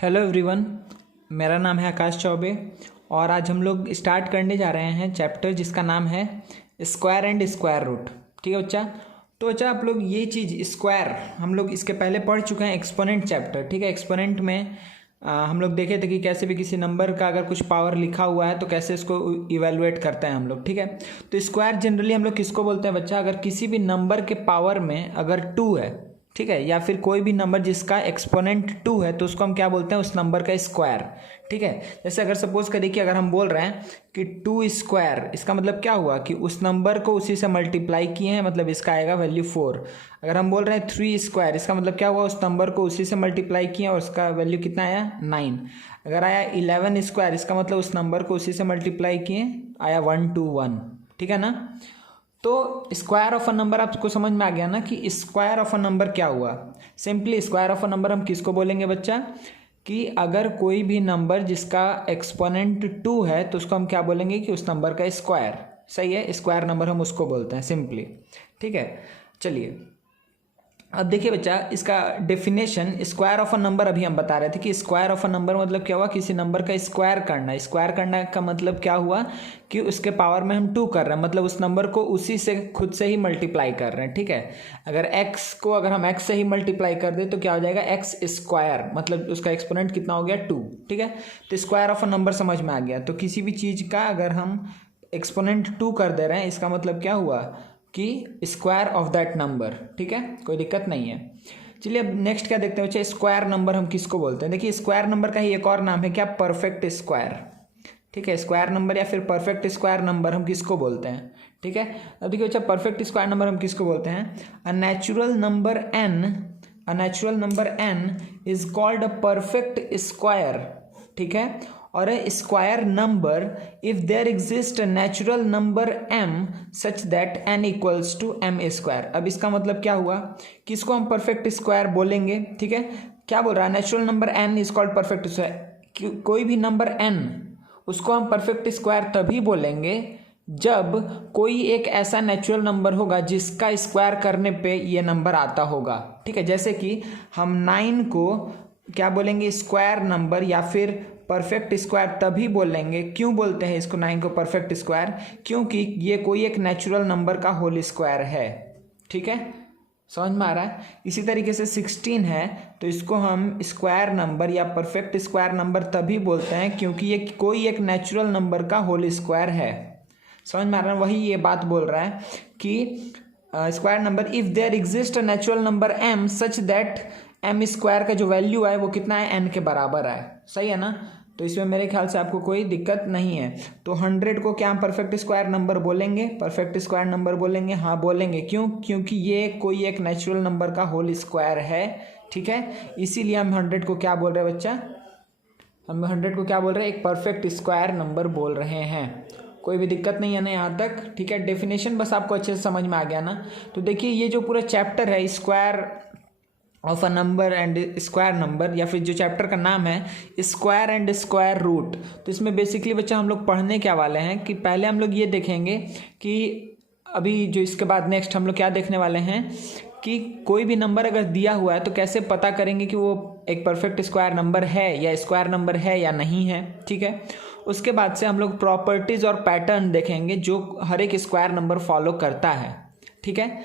Hello everyone, मेरा नाम है आकाश चौबे और आज हम लोग स्टार्ट करने जा रहे हैं चैप्टर जिसका नाम है स्क्वायर एंड स्क्वायर रूट। ठीक है बच्चा। तो बच्चा आप लोग ये चीज़ स्क्वायर हम लोग इसके पहले पढ़ चुके हैं एक्सपोनेंट चैप्टर। ठीक है, एक्सपोनेंट में हम लोग देखे थे कि कैसे भी किसी नंबर का अगर कुछ पावर लिखा हुआ है तो कैसे इसको इवेलुएट करते हैं हम लोग। ठीक है, तो स्क्वायर जनरली हम लोग किसको बोलते हैं बच्चा, अगर किसी भी नंबर के पावर में अगर 2 है, ठीक है, या फिर कोई भी नंबर जिसका एक्सपोनेंट 2 है तो उसको हम क्या बोलते हैं, उस नंबर का स्क्वायर। ठीक है, जैसे अगर सपोज करिए कि अगर हम बोल रहे हैं कि 2 स्क्वायर, इसका मतलब क्या हुआ कि उस नंबर को उसी से मल्टीप्लाई किए हैं, मतलब इसका आएगा वैल्यू 4। अगर हम बोल रहे हैं 3 स्क्वायर, इसका मतलब क्या हुआ, उस नंबर को उसी से मल्टीप्लाई किए और उसका वैल्यू कितना आया, 9। अगर आया 11 स्क्वायर, इसका मतलब उस नंबर को उसी से मल्टीप्लाई किए, आया 121। ठीक है ना। तो स्क्वायर ऑफ अ नंबर आपको समझ में आ गया ना कि स्क्वायर ऑफ अ नंबर क्या हुआ। Simply square of a number हम किसको बोलेंगे बच्चा, कि अगर कोई भी नंबर जिसका एक्सपोनेंट 2 है तो उसको हम क्या बोलेंगे कि उस नंबर का स्क्वायर। सही है, स्क्वायर नंबर हम उसको बोलते हैं सिंपली। ठीक है, चलिए अब देखिए बच्चा, इसका definition square of a number अभी हम बता रहे थे कि स्क्वायर ऑफ अ नंबर मतलब क्या हुआ, किसी नंबर का स्क्वायर करना। स्क्वायर करना का मतलब क्या हुआ कि उसके पावर में हम 2 कर रहे हैं, मतलब उस नंबर को उसी से खुद से ही मल्टीप्लाई कर रहे हैं। ठीक है, अगर x को अगर हम x से ही मल्टीप्लाई कर दें तो क्या हो जाएगा, x स्क्वायर, मतलब उसका एक्सपोनेंट कितना हो गया, 2। ठीक है, तो स्क्वायर ऑफ अ नंबर समझ में आ गया। तो किसी भी चीज़ का अगर हम एक्सपोनेंट 2 कर दे रहे हैं, इसका मतलब क्या हुआ कि स्क्वायर ऑफ दैट नंबर। ठीक है, कोई दिक्कत नहीं है। चलिए अब नेक्स्ट क्या देखते हैं बच्चे, स्क्वायर नंबर हम किसको बोलते हैं। देखिए स्क्वायर नंबर का ही एक और नाम है क्या, परफेक्ट स्क्वायर। ठीक है, स्क्वायर नंबर या फिर परफेक्ट स्क्वायर नंबर हम किसको बोलते हैं। ठीक है, अब देखिए बच्चा, परफेक्ट स्क्वायर नंबर हम किसको बोलते हैं, a natural number n is called a perfect square. ठीक है, और a square number if there exist a natural number m such that n equals to m square. अब इसका मतलब क्या हुआ, किसको हम परफेक्ट स्क्वायर बोलेंगे। ठीक है, क्या बोल रहा है, natural number n is called perfect square. कोई भी नंबर n, उसको हम परफेक्ट स्क्वायर तभी बोलेंगे जब कोई एक ऐसा नेचुरल नंबर होगा जिसका स्क्वायर करने पे ये नंबर आता होगा। ठीक है, जैसे कि हम 9 को क्या बोलेंगे, स्क्वायर नंबर या फिर परफेक्ट स्क्वायर तभी बोलेंगे। क्यों बोलते हैं इसको 9 को परफेक्ट स्क्वायर, क्योंकि ये कोई एक नेचुरल नंबर का होल स्क्वायर है। ठीक है, समझ में आ रहा है। इसी तरीके से 16 है तो इसको हम स्क्वायर नंबर या परफेक्ट स्क्वायर नंबर तभी बोलते हैं क्योंकि ये कोई एक नेचुरल नंबर का होल स्क्वायर है। समझ में आ रहा है, वही ये बात बोल रहा है कि square number if there exist a natural number m such that m square का जो वैल्यू है वो कितना है, n के बराबर है। सही है ना, तो इसमें मेरे ख्याल से आपको कोई दिक्कत नहीं है। तो 100 को क्या हम परफेक्ट स्क्वायर नंबर बोलेंगे, परफेक्ट स्क्वायर नंबर बोलेंगे, हाँ बोलेंगे। क्यों, क्योंकि ये कोई एक नेचुरल नंबर का होल स्क्वायर है। ठीक है, इसीलिए हम 100 को क्या बोल रहे हैं बच्चा, हम 100 को क्या बोल रहे हैं, एक परफेक्ट स्क्वायर नंबर बोल रहे हैं। कोई भी दिक्कत नहीं है ना यहाँ तक। ठीक है, डेफिनेशन बस आपको अच्छे से समझ में आ गया ना। तो देखिए ये जो पूरा चैप्टर है square of a number and square number, या फिर जो चैप्टर का नाम है स्क्वायर एंड स्क्वायर रूट, तो इसमें बेसिकली बच्चा हम लोग पढ़ने क्या वाले हैं कि पहले हम लोग ये देखेंगे कि अभी जो इसके बाद नेक्स्ट हम लोग क्या देखने वाले हैं कि कोई भी नंबर अगर दिया हुआ है तो कैसे पता करेंगे कि वो एक परफेक्ट स्क्वायर नंबर है या स्क्वायर नंबर है या नहीं है। ठीक है, उसके बाद से हम लोग प्रॉपर्टीज़ और पैटर्न देखेंगे जो हर एक स्क्वायर नंबर फॉलो करता है। ठीक है,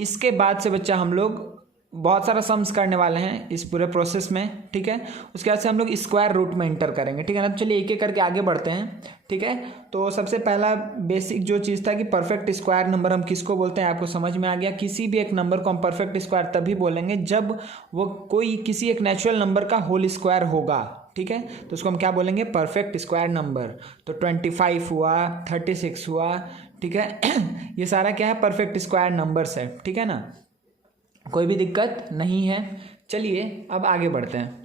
इसके बाद से बच्चा हम लोग बहुत सारा सम्स करने वाले हैं इस पूरे प्रोसेस में। ठीक है, उसके बाद से हम लोग स्क्वायर रूट में इंटर करेंगे। ठीक है ना, तो चलिए एक एक करके आगे बढ़ते हैं। ठीक है, तो सबसे पहला बेसिक जो चीज़ था कि परफेक्ट स्क्वायर नंबर हम किसको बोलते हैं, आपको समझ में आ गया। किसी भी एक नंबर को हम परफेक्ट स्क्वायर तभी बोलेंगे जब वो कोई किसी एक नेचुरल नंबर का होल स्क्वायर होगा। ठीक है, तो उसको हम क्या बोलेंगे, परफेक्ट स्क्वायर नंबर। तो 25 हुआ, 36 हुआ। ठीक है ये सारा क्या है, परफेक्ट स्क्वायर नंबर्स है। ठीक है ना, कोई भी दिक्कत नहीं है। चलिए अब आगे बढ़ते हैं।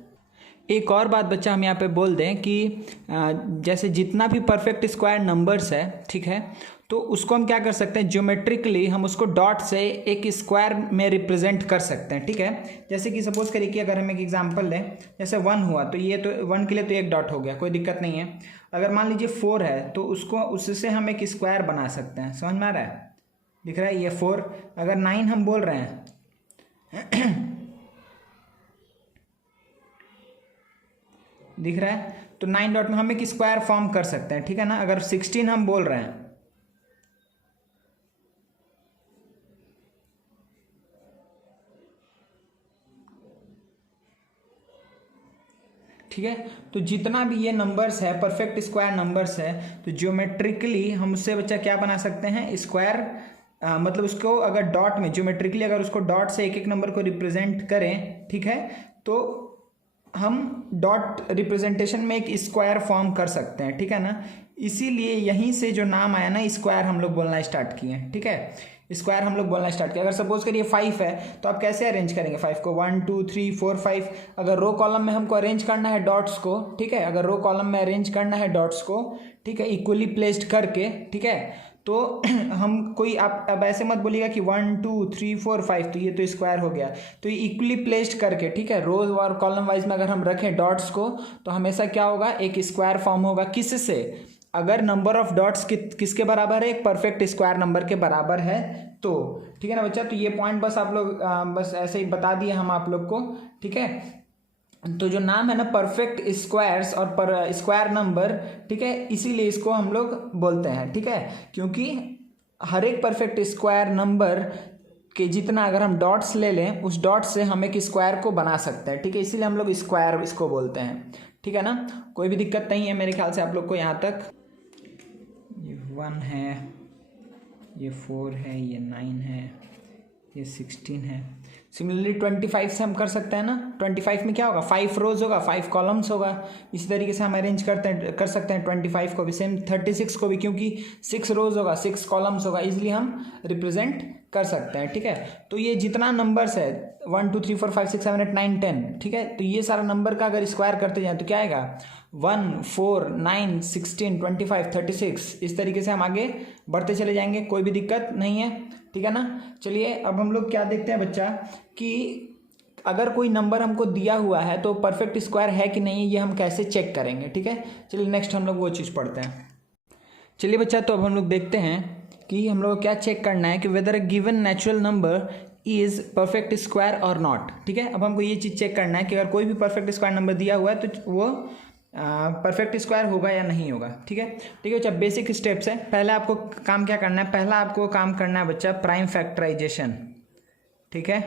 एक और बात बच्चा हम यहाँ पे बोल दें कि जैसे जितना भी परफेक्ट स्क्वायर नंबर्स है, ठीक है, तो उसको हम क्या कर सकते हैं, ज्योमेट्रिकली हम उसको डॉट से एक स्क्वायर में रिप्रेजेंट कर सकते हैं। ठीक है, जैसे कि सपोज करिए कि अगर हम एक एग्जांपल लें, जैसे 1 हुआ तो ये तो 1 के लिए तो एक डॉट हो गया, कोई दिक्कत नहीं है। अगर मान लीजिए 4 है तो उसको उससे हम एक स्क्वायर बना सकते हैं। समझ में आ रहा है, दिख रहा है ये 4। अगर 9 हम बोल रहे हैं दिख रहा है। तो 9 डॉट में हम एक स्क्वायर फॉर्म कर सकते हैं, ठीक है ना। अगर 16 हम बोल रहे हैं, ठीक है, तो जितना भी ये नंबर्स है परफेक्ट स्क्वायर नंबर्स है, तो ज्योमेट्रिकली हम उससे बच्चा क्या बना सकते हैं, स्क्वायर मतलब उसको अगर डॉट में ज्योमेट्रिकली अगर उसको डॉट से एक एक नंबर को रिप्रेजेंट करें, ठीक है, तो हम डॉट रिप्रेजेंटेशन में एक स्क्वायर फॉर्म कर सकते हैं, ठीक है ना। इसीलिए यहीं से जो नाम आया ना, स्क्वायर हम लोग बोलना स्टार्ट किए हैं, ठीक है, स्क्वायर हम लोग बोलना स्टार्ट किया। अगर सपोज करिए 5 है तो आप कैसे अरेंज करेंगे 5 को, 1 2 3 4 5। अगर रो कॉलम में हमको अरेंज करना है डॉट्स को, ठीक है, अगर रो कॉलम में अरेंज करना है डॉट्स को, ठीक है, इक्वली प्लेस्ड करके, ठीक है, तो हम कोई आप अब ऐसे मत बोलिएगा कि 1 2 3 4 5, तो ये तो स्क्वायर हो गया। तो ये इक्वली प्लेस्ड करके, ठीक है, रोज और कॉलम वाइज में अगर हम रखें डॉट्स को, तो हमेशा क्या होगा, एक स्क्वायर फॉर्म होगा। किससे, अगर नंबर ऑफ डॉट्स किसके बराबर है, एक परफेक्ट स्क्वायर नंबर के बराबर है, तो ठीक है ना बच्चा। तो ये पॉइंट बस आप लोग बस ऐसे ही बता दिए हम आप लोग को, ठीक है। तो जो नाम है ना परफेक्ट स्क्वायर्स और पर स्क्वायर नंबर, ठीक है, इसीलिए इसको हम लोग बोलते हैं, ठीक है, क्योंकि हर एक परफेक्ट स्क्वायर नंबर के जितना अगर हम डॉट्स ले लें, उस डॉट से हम एक स्क्वायर को बना सकते हैं, ठीक है, इसीलिए हम लोग स्क्वायर इसको बोलते हैं, ठीक है ना। कोई भी दिक्कत नहीं है मेरे ख्याल से आप लोग को यहाँ तक। ये 1 है, ये 4 है, ये 9 है, ये 16 है। सिमिलरली 25 से हम कर सकते हैं ना। 25 में क्या होगा, 5 रोज होगा, 5 कॉलम्स होगा। इसी तरीके से हम अरेंज कर सकते हैं 25 को भी, सेम 36 को भी, क्योंकि 6 रोज होगा, 6 कॉलम्स होगा, इसलिए हम रिप्रेजेंट कर सकते हैं, ठीक है। तो ये जितना नंबर्स है 1 2 3 4 5 6 7 8 9 10, ठीक है, तो ये सारा नंबर का अगर स्क्वायर करते जाए तो क्या आएगा, 1 4 9 16 25 36। इस तरीके से हम आगे बढ़ते चले जाएंगे, कोई भी दिक्कत नहीं है, ठीक है ना। चलिए अब हम लोग क्या देखते हैं बच्चा, कि अगर कोई नंबर हमको दिया हुआ है तो परफेक्ट स्क्वायर है कि नहीं, ये हम कैसे चेक करेंगे, ठीक है। चलिए नेक्स्ट हम लोग वो चीज़ पढ़ते हैं। चलिए बच्चा, तो अब हम लोग देखते हैं कि हम लोग को क्या चेक करना है कि weather a given natural number is perfect square और नॉट, ठीक है। अब हमको ये चीज़ चेक करना है कि अगर कोई भी परफेक्ट स्क्वायर नंबर दिया हुआ है तो वो परफेक्ट स्क्वायर होगा या नहीं होगा, ठीक है। ठीक है बच्चा, बेसिक स्टेप्स है। पहले आपको काम क्या करना है, पहला आपको काम करना है बच्चा प्राइम फैक्टराइजेशन, ठीक है।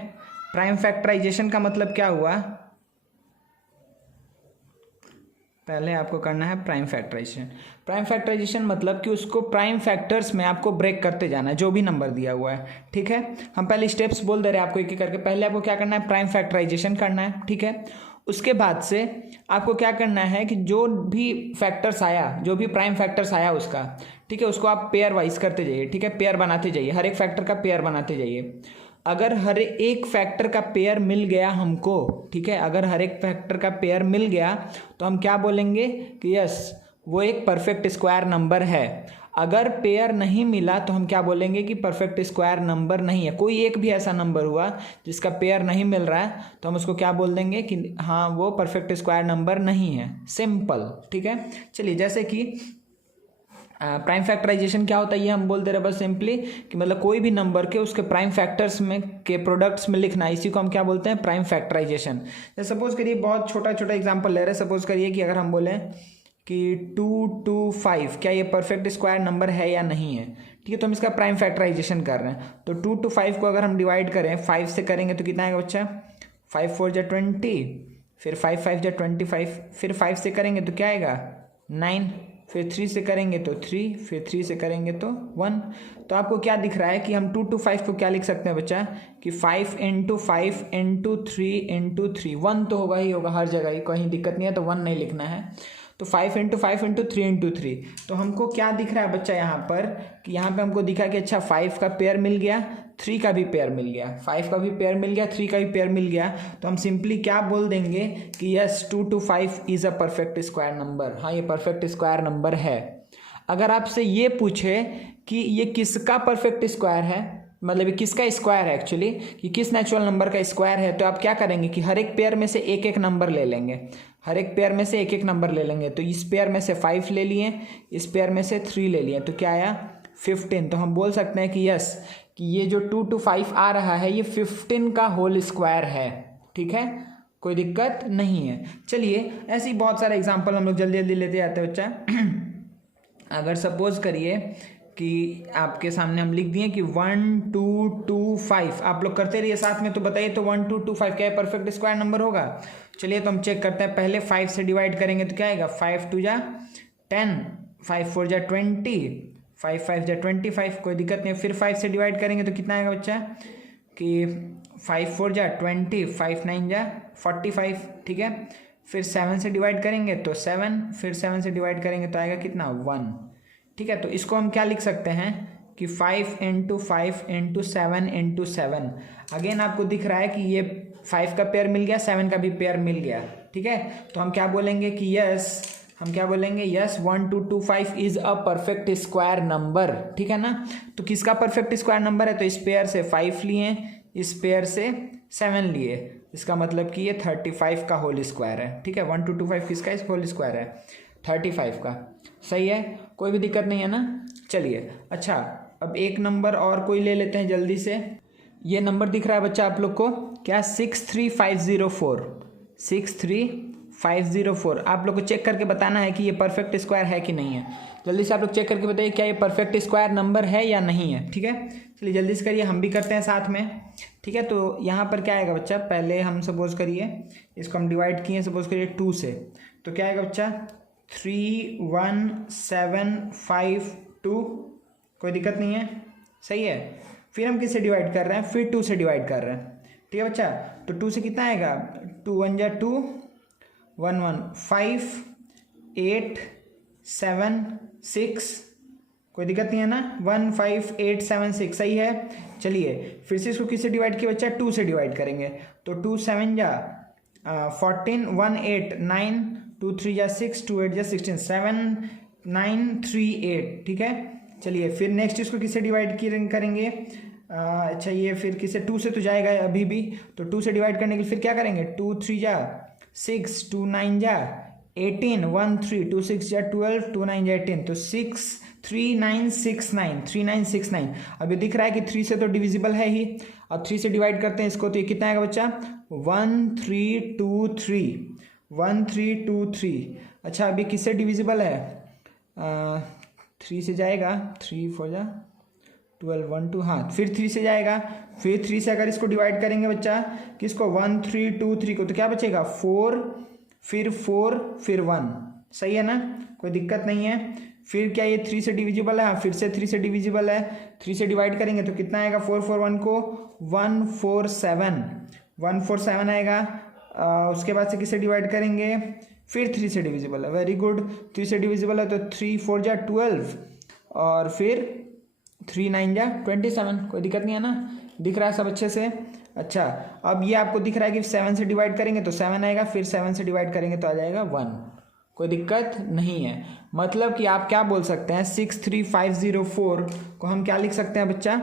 प्राइम फैक्टराइजेशन का मतलब क्या हुआ, पहले आपको करना है प्राइम फैक्टराइजेशन। प्राइम फैक्टराइजेशन मतलब कि उसको प्राइम फैक्टर्स में आपको ब्रेक करते जाना है, जो भी नंबर दिया हुआ है, ठीक है। हम पहले स्टेप्स बोल दे रहे हैं आपको एक एक करके। पहले आपको क्या करना है, प्राइम फैक्टराइजेशन करना है, ठीक है। उसके बाद से आपको क्या करना है कि जो भी फैक्टर्स आया, जो भी प्राइम फैक्टर्स आया उसका, ठीक है, उसको आप पेयर वाइज करते जाइए, ठीक है, पेयर बनाते जाइए, हर एक फैक्टर का पेयर बनाते जाइए। अगर हर एक फैक्टर का पेयर मिल गया हमको, ठीक है, अगर हर एक फैक्टर का पेयर मिल गया तो हम क्या बोलेंगे कि यस वो एक परफेक्ट स्क्वायर नंबर है। अगर पेयर नहीं मिला तो हम क्या बोलेंगे कि परफेक्ट स्क्वायर नंबर नहीं है। कोई एक भी ऐसा नंबर हुआ जिसका पेयर नहीं मिल रहा है तो हम उसको क्या बोल देंगे कि हाँ वो परफेक्ट स्क्वायर नंबर नहीं है, सिंपल, ठीक है। चलिए जैसे कि प्राइम फैक्टराइजेशन क्या होता है ये हम बोल दे रहे बस सिंपली कि मतलब कोई भी नंबर के उसके प्राइम फैक्टर्स में के प्रोडक्ट्स में लिखना, इसी को हम क्या बोलते हैं, प्राइम फैक्टराइजेशन। जैसे सपोज करिए बहुत छोटा छोटा एग्जांपल ले रहे हैं। सपोज करिए कि अगर हम बोलें कि 2 2 5 क्या ये परफेक्ट स्क्वायर नंबर है या नहीं है, ठीक है, तो हम इसका प्राइम फैक्टराइजेशन कर रहे हैं। तो 2 to 5 को अगर हम डिवाइड करें 5 से करेंगे तो कितना आएगा बच्चा, 5 4 जा 20, फिर 5 5 जा 25, फिर 5 से करेंगे तो क्या आएगा 9, फिर 3 से करेंगे तो 3, फिर 3 से करेंगे तो 1। तो आपको क्या दिख रहा है कि हम 2 to 5 को क्या लिख सकते हैं बच्चा कि 5 into 5 into 3 into 3, 1 तो होगा ही होगा हर जगह ही, कहीं दिक्कत नहीं है, तो 1 नहीं लिखना है। तो 5 into 5 into 3 into 3, तो हमको क्या दिख रहा है बच्चा यहाँ पर कि यहाँ पे हमको दिखा कि अच्छा 5 का पेयर मिल गया, 3 का भी पेयर मिल गया, 5 का भी पेयर मिल गया, 3 का भी पेयर मिल गया। तो हम सिंपली क्या बोल देंगे कि yes 2 to 5 is a perfect square number, हाँ ये परफेक्ट स्क्वायर नंबर है। अगर आपसे ये पूछे कि ये किसका परफेक्ट स्क्वायर है, मतलब ये किसका स्क्वायर है एक्चुअली, कि किस नेचुरल नंबर का स्क्वायर है, तो आप क्या करेंगे कि हर एक पेयर में से एक एक नंबर ले लेंगे, हर एक पेयर में से एक एक नंबर ले लेंगे। तो इस पेयर में से 5 ले लिए, इस पेयर में से 3 ले लिए, तो क्या आया 15। तो हम बोल सकते हैं कि यस कि ये जो 2 to 5 आ रहा है ये 15 का होल स्क्वायर है, ठीक है। कोई दिक्कत नहीं है। चलिए ऐसे ही बहुत सारे एग्जाम्पल हम लोग जल्दी जल्दी लेते जाते हैं बच्चा। अगर सपोज करिए कि आपके सामने हम लिख दिए कि 1 2 2 5, आप लोग करते रहिए साथ में, तो बताइए तो 1 2 2 5 क्या है, परफेक्ट स्क्वायर नंबर होगा? चलिए तो हम चेक करते हैं। पहले 5 से डिवाइड करेंगे तो क्या आएगा, 5 2 जा 10, 5 4 जा 20, 5 5 जा 25, कोई दिक्कत नहीं। फिर 5 से डिवाइड करेंगे तो कितना आएगा बच्चा कि 5 4 जा 20, 5 9 जा 45, ठीक है। फिर 7 से डिवाइड करेंगे तो 7, फिर 7 से डिवाइड करेंगे तो आएगा कितना, 1, ठीक है। तो इसको हम क्या लिख सकते हैं कि 5 × 5 × 7 × 7। अगेन आपको दिख रहा है कि ये 5 का पेयर मिल गया, 7 का भी पेयर मिल गया, ठीक है। तो हम क्या बोलेंगे कि यस, हम क्या बोलेंगे, yes 1 2 2 5 is a perfect square number, ठीक है ना। तो किसका परफेक्ट स्क्वायर नंबर है, तो इस पेयर से 5 लिए, इस पेयर से 7 लिए, इसका मतलब कि ये 35 का होल स्क्वायर है, ठीक है। 1 2 2 5 किसका इस होल स्क्वायर है, 35 का, सही है, कोई भी दिक्कत नहीं है ना। चलिए अच्छा, अब एक नंबर और कोई ले लेते हैं जल्दी से। ये नंबर दिख रहा है बच्चा आप लोग को क्या, 63504, 63504। आप लोग को चेक करके बताना है कि ये परफेक्ट स्क्वायर है कि नहीं है। जल्दी से आप लोग चेक करके बताइए क्या ये परफेक्ट स्क्वायर नंबर है या नहीं है, ठीक है। चलिए जल्दी से करिए, हम भी करते हैं साथ में, ठीक है। तो यहाँ पर क्या आएगा बच्चा, पहले हम सपोज करिए इसको हम डिवाइड किए, सपोज करिए 2 से, तो क्या आएगा बच्चा 3 1 7 5 2, कोई दिक्कत नहीं है, सही है। फिर हम किससे डिवाइड कर रहे हैं, फिर 2 से डिवाइड कर रहे हैं, ठीक है बच्चा। तो 2 से कितना आएगा, 2 1 जा 2, 1 1 5 8 7 6, कोई दिक्कत नहीं है ना, 1 5 8 7 6, सही है। चलिए फिर से इसको किससे डिवाइड किया बच्चा, 2 से डिवाइड करेंगे, तो 2 7 जा 14, 1 8 9, 2 3 जा 6, 2 8 जा 16, 7 9 3 8, ठीक है। चलिए फिर नेक्स्ट इसको किससे डिवाइड करेंगे, अच्छा ये फिर किससे, 2 से तो जाएगा अभी भी, तो 2 से डिवाइड करने के लिए फिर क्या करेंगे, 2 3 जा 6, 2 9 जा 18, 1 3, 2 6 जा 12, 2 9 जा 18, तो 6 3 9 6 9, 3 9 6 9। अभी दिख रहा है कि 3 से तो डिविजिबल है ही, अब 3 से डिवाइड करते हैं इसको, तो ये कितना आएगा बच्चा, 1 3 2 3, 1 3 2 3। अच्छा अभी किससे डिविजिबल है, 3 से जाएगा, 3 4 जा 12 1 2, हाँ फिर 3 से जाएगा, फिर 3 से अगर इसको डिवाइड करेंगे बच्चा किसको, 1 3 2 3 को, तो क्या बचेगा 4, फिर 4 फिर 1, सही है ना, कोई दिक्कत नहीं है। फिर क्या ये 3 से डिविजिबल है, हाँ फिर से 3 से डिविजिबल है, 3 से डिवाइड करेंगे तो कितना आएगा, 4 4 1 को 1 4 7, 1 4 7 आएगा। उसके बाद से किससे डिवाइड करेंगे, फिर 3 से डिविजिबल है, वेरी गुड, 3 से डिविजिबल है तो 3 4 जा 12, और फिर 3 9 जा 27, कोई दिक्कत नहीं है ना, दिख रहा है सब अच्छे से। अच्छा अब ये आपको दिख रहा है कि 7 से डिवाइड करेंगे तो 7 आएगा, फिर 7 से डिवाइड करेंगे तो आ जाएगा 1, कोई दिक्कत नहीं है। मतलब कि आप क्या बोल सकते हैं, 63504 को हम क्या लिख सकते हैं बच्चा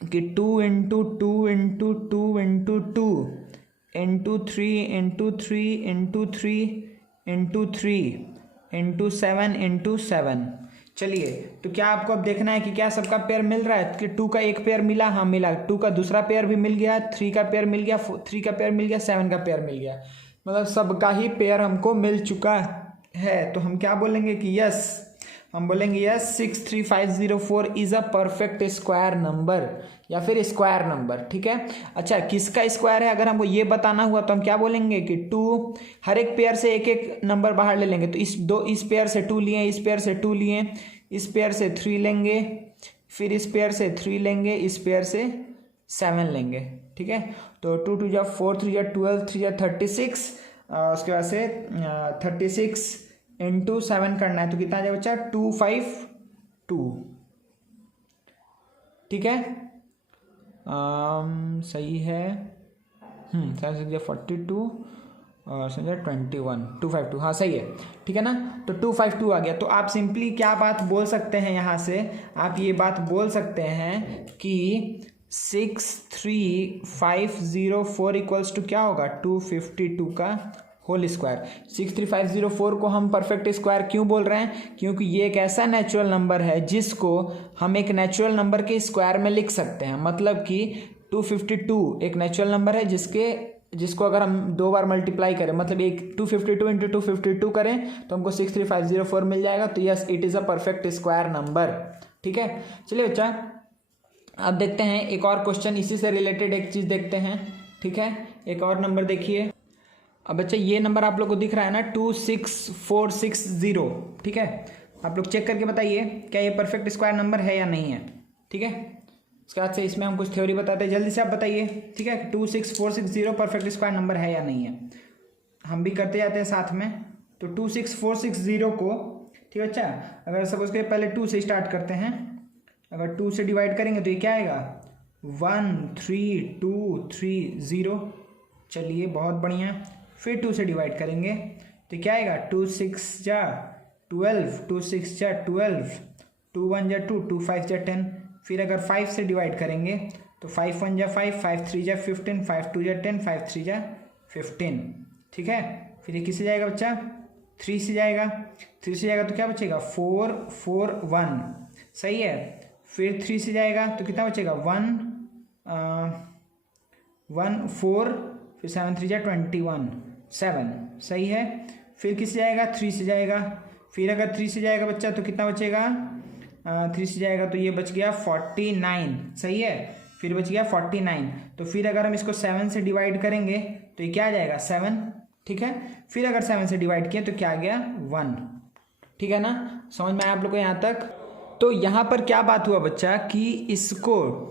कि 2 × 2 × 2 × 2 × 3 × 3 × 3 × 3 × 7 × 7। चलिए तो क्या आपको अब देखना है कि क्या सबका पेयर मिल रहा है, कि 2 का एक पेयर मिला, हाँ मिला, 2 का दूसरा पेयर भी मिल गया, 3 का पेयर मिल गया, 3 का पेयर मिल गया, 7 का पेयर मिल गया, मतलब सबका ही पेयर हमको मिल चुका है। तो हम क्या बोलेंगे कि यस, हम बोलेंगे yes 63504 is a perfect square number या फिर स्क्वायर नंबर, ठीक है। अच्छा किसका स्क्वायर है अगर हमको ये बताना हुआ तो हम क्या बोलेंगे कि 2, हर एक पेयर से एक एक नंबर बाहर ले लेंगे, तो इस पेयर से 2 लिए, इस पेयर से 2 लिए, इस पेयर से 3 लेंगे, फिर इस पेयर से 3 लेंगे, इस पेयर से 7 लेंगे, ठीक है। तो 2 2 जा 4, 3 जा 12, 3 जा 36, उसके बाद से 36 × 7 करना है तो कितना आ जाएगा बच्चा 252, ठीक है। सही है, 42 और समझा 21, 252, हाँ सही है, ठीक है ना। तो 252 आ गया। तो आप सिंपली क्या बात बोल सकते हैं, यहाँ से आप ये बात बोल सकते हैं कि 63504 इक्वल्स टू क्या होगा 252 का होल स्क्वायर। 63504 को हम परफेक्ट स्क्वायर क्यों बोल रहे हैं, क्योंकि ये एक ऐसा नेचुरल नंबर है जिसको हम एक नेचुरल नंबर के स्क्वायर में लिख सकते हैं। मतलब कि 252 एक नेचुरल नंबर है जिसके जिसको अगर हम 2 बार मल्टीप्लाई करें, मतलब एक 252 इंटू 252 करें तो हमको 63504 मिल जाएगा। तो yes, it is a perfect square number. ठीक है, चलिए बच्चा अब देखते हैं एक और क्वेश्चन, इसी से रिलेटेड एक चीज़ देखते हैं। ठीक है, एक और नंबर देखिए। अब बच्चा ये नंबर आप लोग को दिख रहा है ना 26460। ठीक है, आप लोग चेक करके बताइए क्या ये परफेक्ट स्क्वायर नंबर है या नहीं है। ठीक है, उसके बाद से इसमें हम कुछ थ्योरी बताते हैं, जल्दी से आप बताइए। ठीक है, 26460 परफेक्ट स्क्वायर नंबर है या नहीं है, हम भी करते जाते हैं साथ में। तो 26460 को, ठीक है बच्चा, अगर सपोज करिए पहले 2 से स्टार्ट करते हैं, अगर 2 से डिवाइड करेंगे तो ये क्या आएगा 13230। चलिए बहुत बढ़िया। फिर 2 से डिवाइड करेंगे तो क्या आएगा 2 6 जा 12, 2 6 जा 12, 2 1 जा 2, 2 5 जा 10। फिर अगर 5 से डिवाइड करेंगे तो 5 1 जा 5, 5 3 जा 15, 5 2 जा 10, 5 3 जा 15। ठीक है, फिर ये किससे जाएगा बच्चा 3 से जाएगा, 3 से जाएगा तो क्या बचेगा 4 4 1। सही है, फिर 3 से जाएगा तो कितना बचेगा 1 1 4, फिर 7 3 जा 21 7। सही है, फिर किससे जाएगा 3 से जाएगा, फिर अगर 3 से जाएगा बच्चा तो कितना बचेगा 3 से जाएगा तो ये बच गया 49। सही है, फिर बच गया 49। तो फिर अगर हम इसको 7 से डिवाइड करेंगे तो ये क्या आ जाएगा 7। ठीक है, फिर अगर 7 से डिवाइड किए तो क्या आ गया 1। ठीक है ना, समझ में आया आप लोग को यहाँ तक। तो यहाँ पर क्या बात हुआ बच्चा कि इसको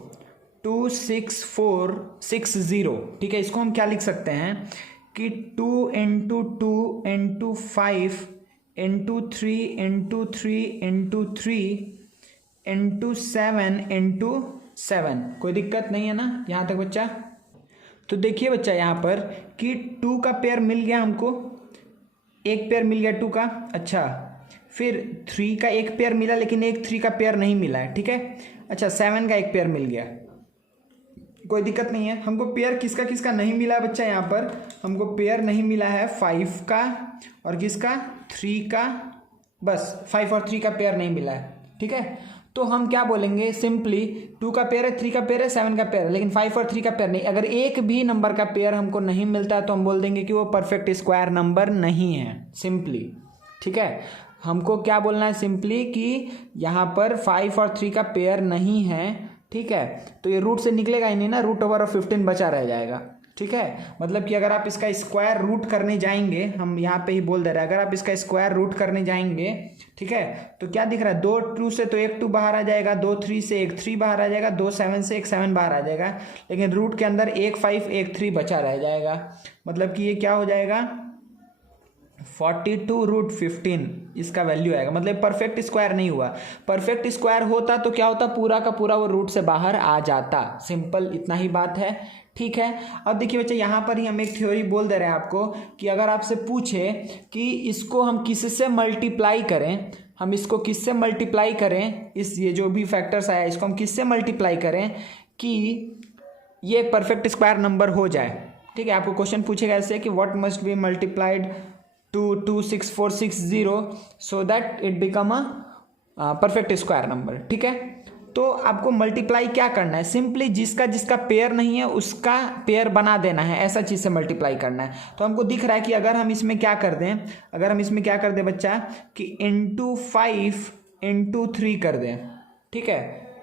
26460, ठीक है, इसको हम क्या लिख सकते हैं कि 2 into 2 into 5 into 3 into 3 into 3 into 7 into 7। कोई दिक्कत नहीं है ना यहाँ तक बच्चा। तो देखिए बच्चा यहाँ पर कि 2 का पेयर मिल गया हमको, एक पेयर मिल गया 2 का। अच्छा, फिर 3 का एक पेयर मिला लेकिन एक 3 का पेयर नहीं मिला है। ठीक है, अच्छा 7 का एक पेयर मिल गया, कोई दिक्कत नहीं है। हमको पेयर किसका किसका नहीं मिला है बच्चा, यहाँ पर हमको पेयर नहीं मिला है 5 का और किसका 3 का, बस 5 और 3 का पेयर नहीं मिला है। ठीक है, तो हम क्या बोलेंगे सिंपली 2 का पेयर है, 3 का पेयर है, 7 का पेयर है, लेकिन 5 और 3 का पेयर नहीं। अगर एक भी नंबर का पेयर हमको नहीं मिलता है तो हम बोल देंगे कि वो परफेक्ट स्क्वायर नंबर नहीं है, सिंपली। ठीक है, हमको क्या बोलना है सिंपली कि यहाँ पर 5 और 3 का पेयर नहीं है। ठीक है, तो ये रूट से निकलेगा ही नहीं ना, रूट ओवर ऑफ 15 बचा रह जाएगा। ठीक है, मतलब कि अगर आप इसका स्क्वायर रूट करने जाएंगे, हम यहाँ पे ही बोल दे रहे हैं, अगर आप इसका स्क्वायर रूट करने जाएंगे, ठीक है, तो क्या दिख रहा है 2 2 से तो एक 2 बाहर आ जाएगा, 2 3 से एक 3 बाहर आ जाएगा, 2 7 से एक 7 बाहर आ जाएगा, लेकिन रूट के अंदर एक 5 एक 3 बचा रह जाएगा। मतलब कि ये क्या हो जाएगा 42 रूट 15 इसका वैल्यू आएगा। मतलब परफेक्ट स्क्वायर नहीं हुआ। परफेक्ट स्क्वायर होता तो क्या होता, पूरा का पूरा वो रूट से बाहर आ जाता। सिंपल इतना ही बात है। ठीक है, अब देखिए बच्चे यहाँ पर ही हम एक थ्योरी बोल दे रहे हैं आपको कि अगर आपसे पूछे कि इसको हम किससे मल्टीप्लाई करें, हम इसको किससे मल्टीप्लाई करें, इस ये जो भी फैक्टर्स आया इसको हम किससे मल्टीप्लाई करें कि ये परफेक्ट स्क्वायर नंबर हो जाए। ठीक है, आपको क्वेश्चन पूछेगा ऐसे कि what must be multiplied to 26460 so that it become a perfect square number। ठीक है, तो आपको मल्टीप्लाई क्या करना है, सिंपली जिसका जिसका पेयर नहीं है उसका पेयर बना देना है, ऐसा चीज़ से मल्टीप्लाई करना है। तो हमको दिख रहा है कि अगर हम इसमें क्या कर दें, अगर हम इसमें क्या कर दें बच्चा कि इंटू 5 इंटू 3 कर दें। ठीक है,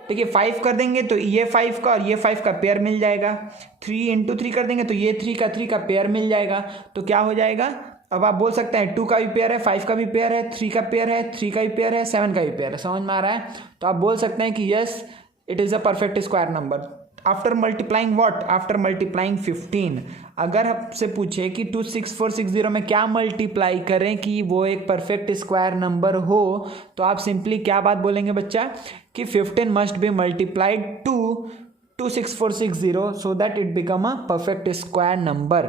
देखिए 5 कर देंगे तो ये 5 का और ये 5 का पेयर मिल जाएगा, 3 इंटू 3 कर देंगे तो ये 3 का पेयर मिल जाएगा। तो क्या हो जाएगा, अब आप बोल सकते हैं 2 का भी पेयर है, 5 का भी पेयर है, 3 का पेयर है, 3 का भी पेयर है, 7 का भी पेयर है। समझ में आ रहा है, तो आप बोल सकते हैं कि yes it is a perfect square number after multiplying what, after multiplying 15। अगर आपसे पूछे कि 26460 में क्या मल्टीप्लाई करें कि वो एक परफेक्ट स्क्वायर नंबर हो, तो आप सिंपली क्या बात बोलेंगे बच्चा कि 15 must be multiplied to 26460 so that it become a perfect square number.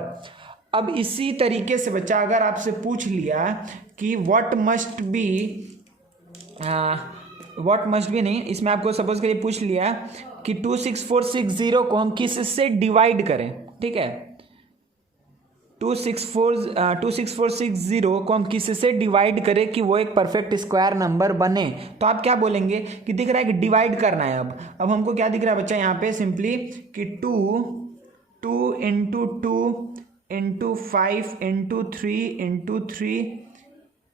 अब इसी तरीके से बच्चा अगर आपसे पूछ लिया कि व्हाट मस्ट बी नहीं, इसमें आपको सपोज करिए पूछ लिया कि 26460 को हम किससे डिवाइड करें। ठीक है, 26460 को हम किससे डिवाइड करें कि वो एक परफेक्ट स्क्वायर नंबर बने। तो आप क्या बोलेंगे कि दिख रहा है कि डिवाइड करना है। अब हमको क्या दिख रहा है बच्चा यहाँ पे सिंपली कि 2 2 into 2 into 5 into 3 into 3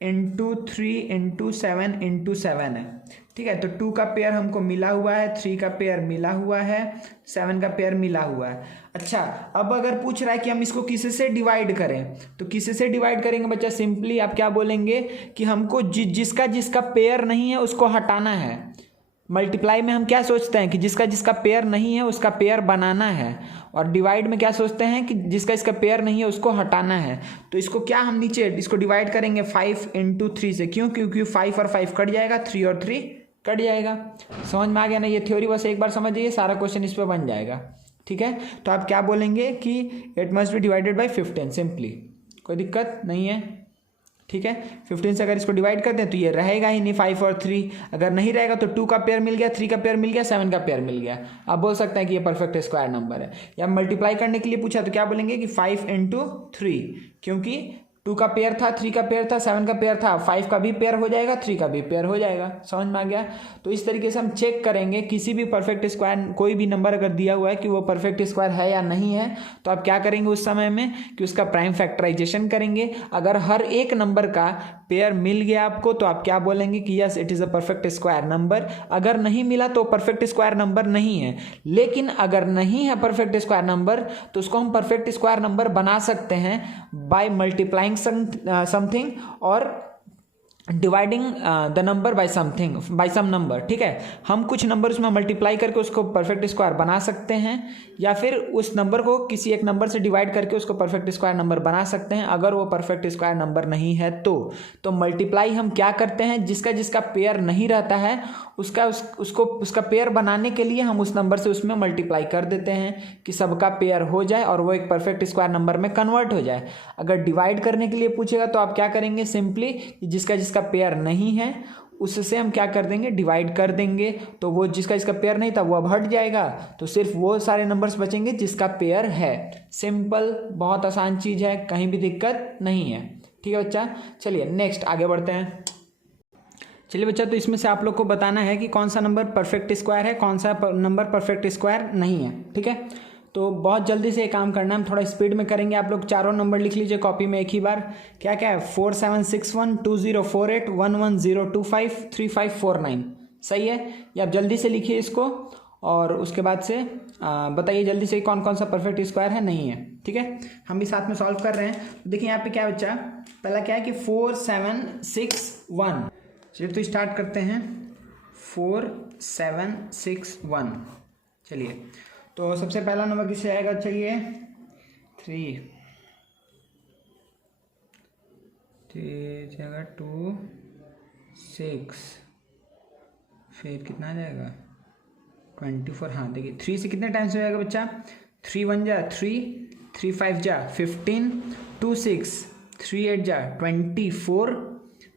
into 3 into 7 into 7 है, ठीक है। तो 2 का पेयर हमको मिला हुआ है, 3 का पेयर मिला हुआ है, 7 का पेयर मिला हुआ है। अच्छा, अब अगर पूछ रहा है कि हम इसको किसी से डिवाइड करें, तो किसी से डिवाइड करेंगे बच्चा? सिंपली आप क्या बोलेंगे कि हमको जिसका पेयर नहीं है उसको हटाना है। मल्टीप्लाई में हम क्या सोचते हैं कि जिसका पेयर नहीं है उसका पेयर बनाना है, और डिवाइड में क्या सोचते हैं कि जिसका पेयर नहीं है उसको हटाना है। तो इसको क्या हम नीचे इसको डिवाइड करेंगे 5 इंटू 3 से। क्यों? क्योंकि 5 और 5 कट जाएगा, 3 और 3 कट जाएगा। समझ में आ गया ना? ये थ्योरी बस एक बार समझिए, सारा क्वेश्चन इस पर बन जाएगा, ठीक है। तो आप क्या बोलेंगे कि it must be divided by 15 simply, कोई दिक्कत नहीं है, ठीक है। 15 से अगर इसको डिवाइड करते हैं तो ये रहेगा ही नहीं 5 और 3। अगर नहीं रहेगा तो 2 का पेयर मिल गया, 3 का पेयर मिल गया, 7 का पेयर मिल गया। आप बोल सकते हैं कि ये परफेक्ट स्क्वायर नंबर है। या मल्टीप्लाई करने के लिए पूछा तो क्या बोलेंगे कि 5 इंटू 3, क्योंकि 2 का पेयर था, 3 का पेयर था, 7 का पेयर था, 5 का भी पेयर हो जाएगा, 3 का भी पेयर हो जाएगा। समझ में आ गया? तो इस तरीके से हम चेक करेंगे किसी भी परफेक्ट स्क्वायर, कोई भी नंबर अगर दिया हुआ है कि वो परफेक्ट स्क्वायर है या नहीं है, तो आप क्या करेंगे उस समय में कि उसका प्राइम फैक्टराइजेशन करेंगे। अगर हर एक नंबर का पेयर मिल गया आपको तो आप क्या बोलेंगे कि yes it is a perfect square number. अगर नहीं मिला तो परफेक्ट स्क्वायर नंबर नहीं है। लेकिन अगर नहीं है परफेक्ट स्क्वायर नंबर तो उसको हम परफेक्ट स्क्वायर नंबर बना सकते हैं बाय मल्टीप्लाइंग समथिंग और dividing the number by something, by some number, ठीक है। हम कुछ नंबर उसमें मल्टीप्लाई करके उसको परफेक्ट स्क्वायर बना सकते हैं, या फिर उस नंबर को किसी एक नंबर से डिवाइड करके उसको परफेक्ट स्क्वायर नंबर बना सकते हैं। अगर वो परफेक्ट स्क्वायर नंबर नहीं है तो मल्टीप्लाई हम क्या करते हैं, जिसका पेयर नहीं रहता है उसका पेयर बनाने के लिए हम उस नंबर से उसमें मल्टीप्लाई कर देते हैं कि सबका पेयर हो जाए और वो एक परफेक्ट स्क्वायर नंबर में कन्वर्ट हो जाए। अगर डिवाइड करने के लिए पूछेगा तो आप क्या करेंगे, सिंपली जिसका पेयर नहीं है उससे हम क्या कर देंगे, डिवाइड कर देंगे। तो वो जिसका पेयर नहीं था वो अब हट जाएगा, तो सिर्फ वो सारे नंबर्स बचेंगे जिसका पेयर है। सिंपल, बहुत आसान चीज़ है, कहीं भी दिक्कत नहीं है, ठीक है बच्चा। चलिए नेक्स्ट आगे बढ़ते हैं। चलिए बच्चा, तो इसमें से आप लोग को बताना है कि कौन सा नंबर परफेक्ट स्क्वायर है, कौन सा नंबर परफेक्ट स्क्वायर नहीं है, ठीक है। तो बहुत जल्दी से ये काम करना है, हम थोड़ा स्पीड में करेंगे। आप लोग चारों नंबर लिख लीजिए कॉपी में एक ही बार। क्या क्या है? 4761 2048 11025 3549, सही है। ये आप जल्दी से लिखिए इसको, और उसके बाद से बताइए जल्दी से कौन कौन सा परफेक्ट स्क्वायर है, नहीं है, ठीक है। हम भी साथ में सॉल्व कर रहे हैं। तो देखिए यहाँ पे क्या बच्चा, पहला क्या है कि 4761। चलिए तो स्टार्ट करते हैं। 4761, चलिए तो सबसे पहला नंबर किससे आएगा? चाहिए 3 जगह 2 6, फिर कितना आ जाएगा 24। हाँ देखिए 3 से कितने टाइम्स हो जाएगा बच्चा? 3 1 जा 3, 3 5 जा 15, 2 6, 3 8 जा 24,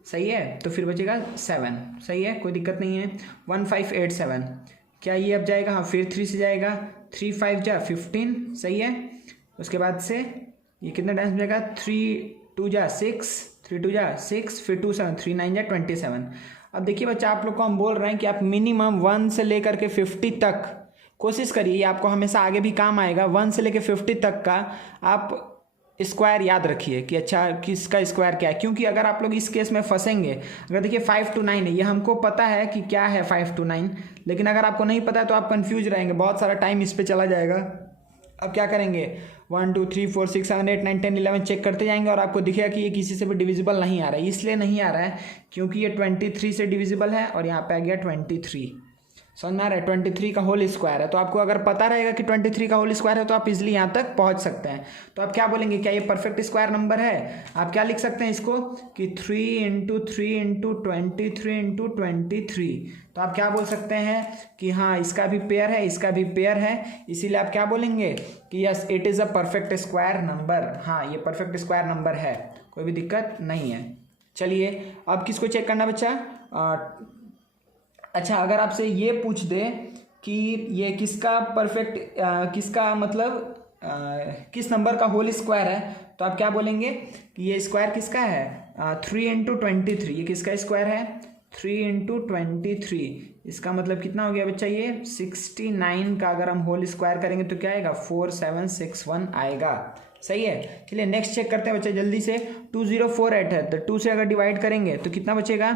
सही है। तो फिर बचेगा 7, सही है, कोई दिक्कत नहीं है। 1587, क्या ये अब जाएगा? हाँ फिर 3 से जाएगा, 3 5 जा 15, सही है। उसके बाद से ये कितने टाइम्स जाएगा? 3 2 जा 6, 3 2 जा 6, फिर 2 7, 3 9 जा 27। अब देखिए बच्चा, आप लोग को हम बोल रहे हैं कि आप मिनिमम 1 से लेकर के 50 तक कोशिश करिए, आपको हमेशा आगे भी काम आएगा। 1 से लेकर 50 तक का आप स्क्वायर याद रखिए कि अच्छा किसका स्क्वायर क्या है, क्योंकि अगर आप लोग इस केस में फंसेंगे, अगर देखिए 5 to 9 है, ये हमको पता है कि क्या है 5 to 9, लेकिन अगर आपको नहीं पता है तो आप कंफ्यूज रहेंगे, बहुत सारा टाइम इस पे चला जाएगा। अब क्या करेंगे, 1 2 3 4 6 7 8 9 10 11 चेक करते जाएंगे और आपको दिखेगा कि ये किसी से भी डिविजिबल नहीं आ रहा है। इसलिए नहीं आ रहा है क्योंकि ये 23 से डिविजिबल है और यहाँ पे आ गया 23। समझ में आ रहा है? 23 का होल स्क्वायर है। तो आपको अगर पता रहेगा कि 23 का होल स्क्वायर है तो आप इजिली यहाँ तक पहुँच सकते हैं। तो आप क्या बोलेंगे, क्या ये परफेक्ट स्क्वायर नंबर है? आप क्या लिख सकते हैं इसको कि 3 × 3 × 23 × 23। तो आप क्या बोल सकते हैं कि हाँ इसका भी पेयर है, इसका भी पेयर है, इसीलिए आप क्या बोलेंगे कि yes it is a perfect square number. हाँ ये परफेक्ट स्क्वायर नंबर है, कोई भी दिक्कत नहीं है। चलिए अब किसको चेक करना बच्चा? अच्छा, अगर आपसे ये पूछ दे कि ये किसका परफेक्ट किसका मतलब किस नंबर का होल स्क्वायर है, तो आप क्या बोलेंगे कि ये स्क्वायर किसका है? 3 × 23। ये किसका स्क्वायर है? 3 इंटू 23, इसका मतलब कितना हो गया बच्चा ये 69 का अगर हम होल स्क्वायर करेंगे तो क्या आएगा 4761 आएगा। सही है। चलिए नेक्स्ट चेक करते हैं बच्चा जल्दी से। 2048 है तो 2 से अगर डिवाइड करेंगे तो कितना बचेगा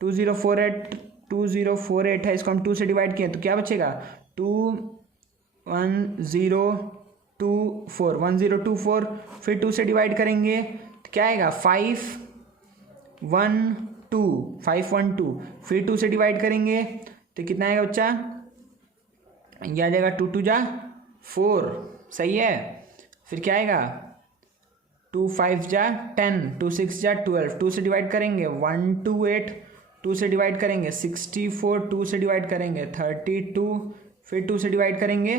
2048 है, इसको हम 2 से डिवाइड किए तो क्या बचेगा 1024, फिर 2 से डिवाइड करेंगे तो क्या आएगा 512, फिर 2 से डिवाइड करेंगे तो कितना आएगा बच्चा, ये आ जाएगा 2 2 जा 4। सही है। फिर क्या आएगा 2 5 जा 10, 2 6 जा 12, 2 से डिवाइड करेंगे 128, 2 से डिवाइड करेंगे 64, 2 से डिवाइड करेंगे 32, फिर 2 से डिवाइड करेंगे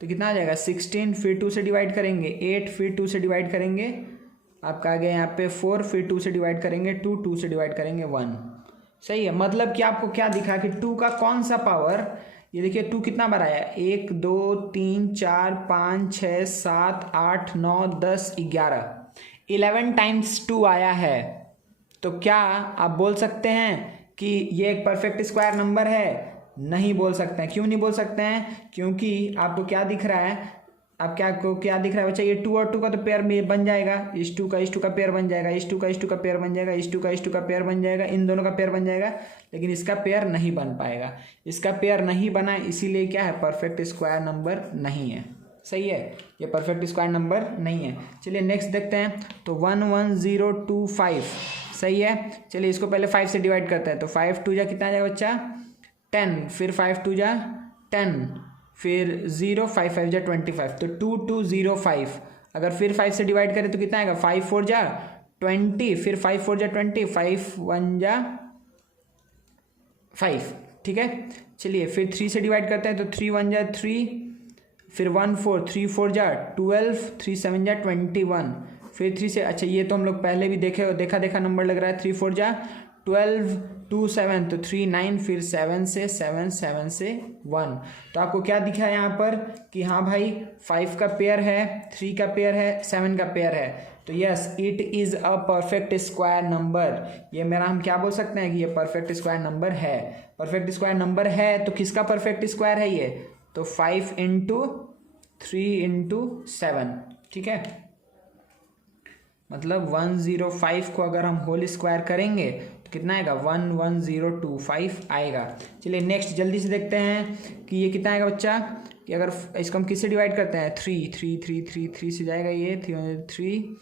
तो कितना आ जाएगा 16, फिर 2 से डिवाइड करेंगे 8, फिर 2 से डिवाइड करेंगे आपका आ गया यहाँ पे 4, फिर 2 से डिवाइड करेंगे 2, 2 से डिवाइड करेंगे 1। सही है। मतलब कि आपको क्या दिखा कि 2 का कौन सा पावर, ये देखिए 2 कितना बार आया 1 2 3 4 5 6 7 8 9 10 11 टाइम्स 2 आया है। तो क्या आप बोल सकते हैं कि ये एक परफेक्ट स्क्वायर नंबर है? नहीं बोल सकते हैं। क्यों नहीं बोल सकते हैं? क्योंकि आपको क्या दिख रहा है, आप क्या दिख रहा है बच्चा, ये 2 और 2 का तो पेयर बन जाएगा, इस 2 का पेयर बन जाएगा, इस 2 का पेयर बन जाएगा, इस 2 का पेयर बन जाएगा, इन दोनों का पेयर बन जाएगा, लेकिन इसका पेयर नहीं बन पाएगा। इसका पेयर नहीं बना, इसीलिए क्या है परफेक्ट स्क्वायर नंबर नहीं है। सही है, ये परफेक्ट स्क्वायर नंबर नहीं है। चलिए नेक्स्ट देखते हैं। तो 11025 सही है। चलिए इसको पहले 5 से डिवाइड करते हैं। तो 5 2 जा कितना आ जाएगा बच्चा 10, फिर 5 2 जा 10, फिर 0 5 5 जा 25, तो 2205। अगर फिर 5 से डिवाइड करें तो कितना आएगा 5 4 जा 20, फिर 5 4 जा 20, 5 1 जा 5। ठीक है। चलिए फिर 3 से डिवाइड करते हैं तो 3 1 जा 3, फिर 1 4 3 4 जा 12, 3 7 जा 21, फिर 3 से, अच्छा ये तो हम लोग पहले भी देखा नंबर लग रहा है, 3 4 जा 12 2 7, तो 3 9, फिर 7 से 1। तो आपको क्या दिखा है यहाँ पर कि हाँ भाई 5 का पेयर है, 3 का पेयर है, 7 का पेयर है। तो yes it is a perfect square number. ये मेरा हम क्या बोल सकते हैं कि ये परफेक्ट स्क्वायर नंबर है। परफेक्ट स्क्वायर नंबर है तो किसका परफेक्ट स्क्वायर है ये, तो 5 इंटू 3 इंटू 7। ठीक है, मतलब 1005 को अगर हम होल स्क्वायर करेंगे तो कितना आएगा 11025 आएगा। चलिए नेक्स्ट जल्दी से देखते हैं कि ये कितना आएगा बच्चा, कि अगर इसको हम किससे डिवाइड करते हैं 3 से जाएगा ये 3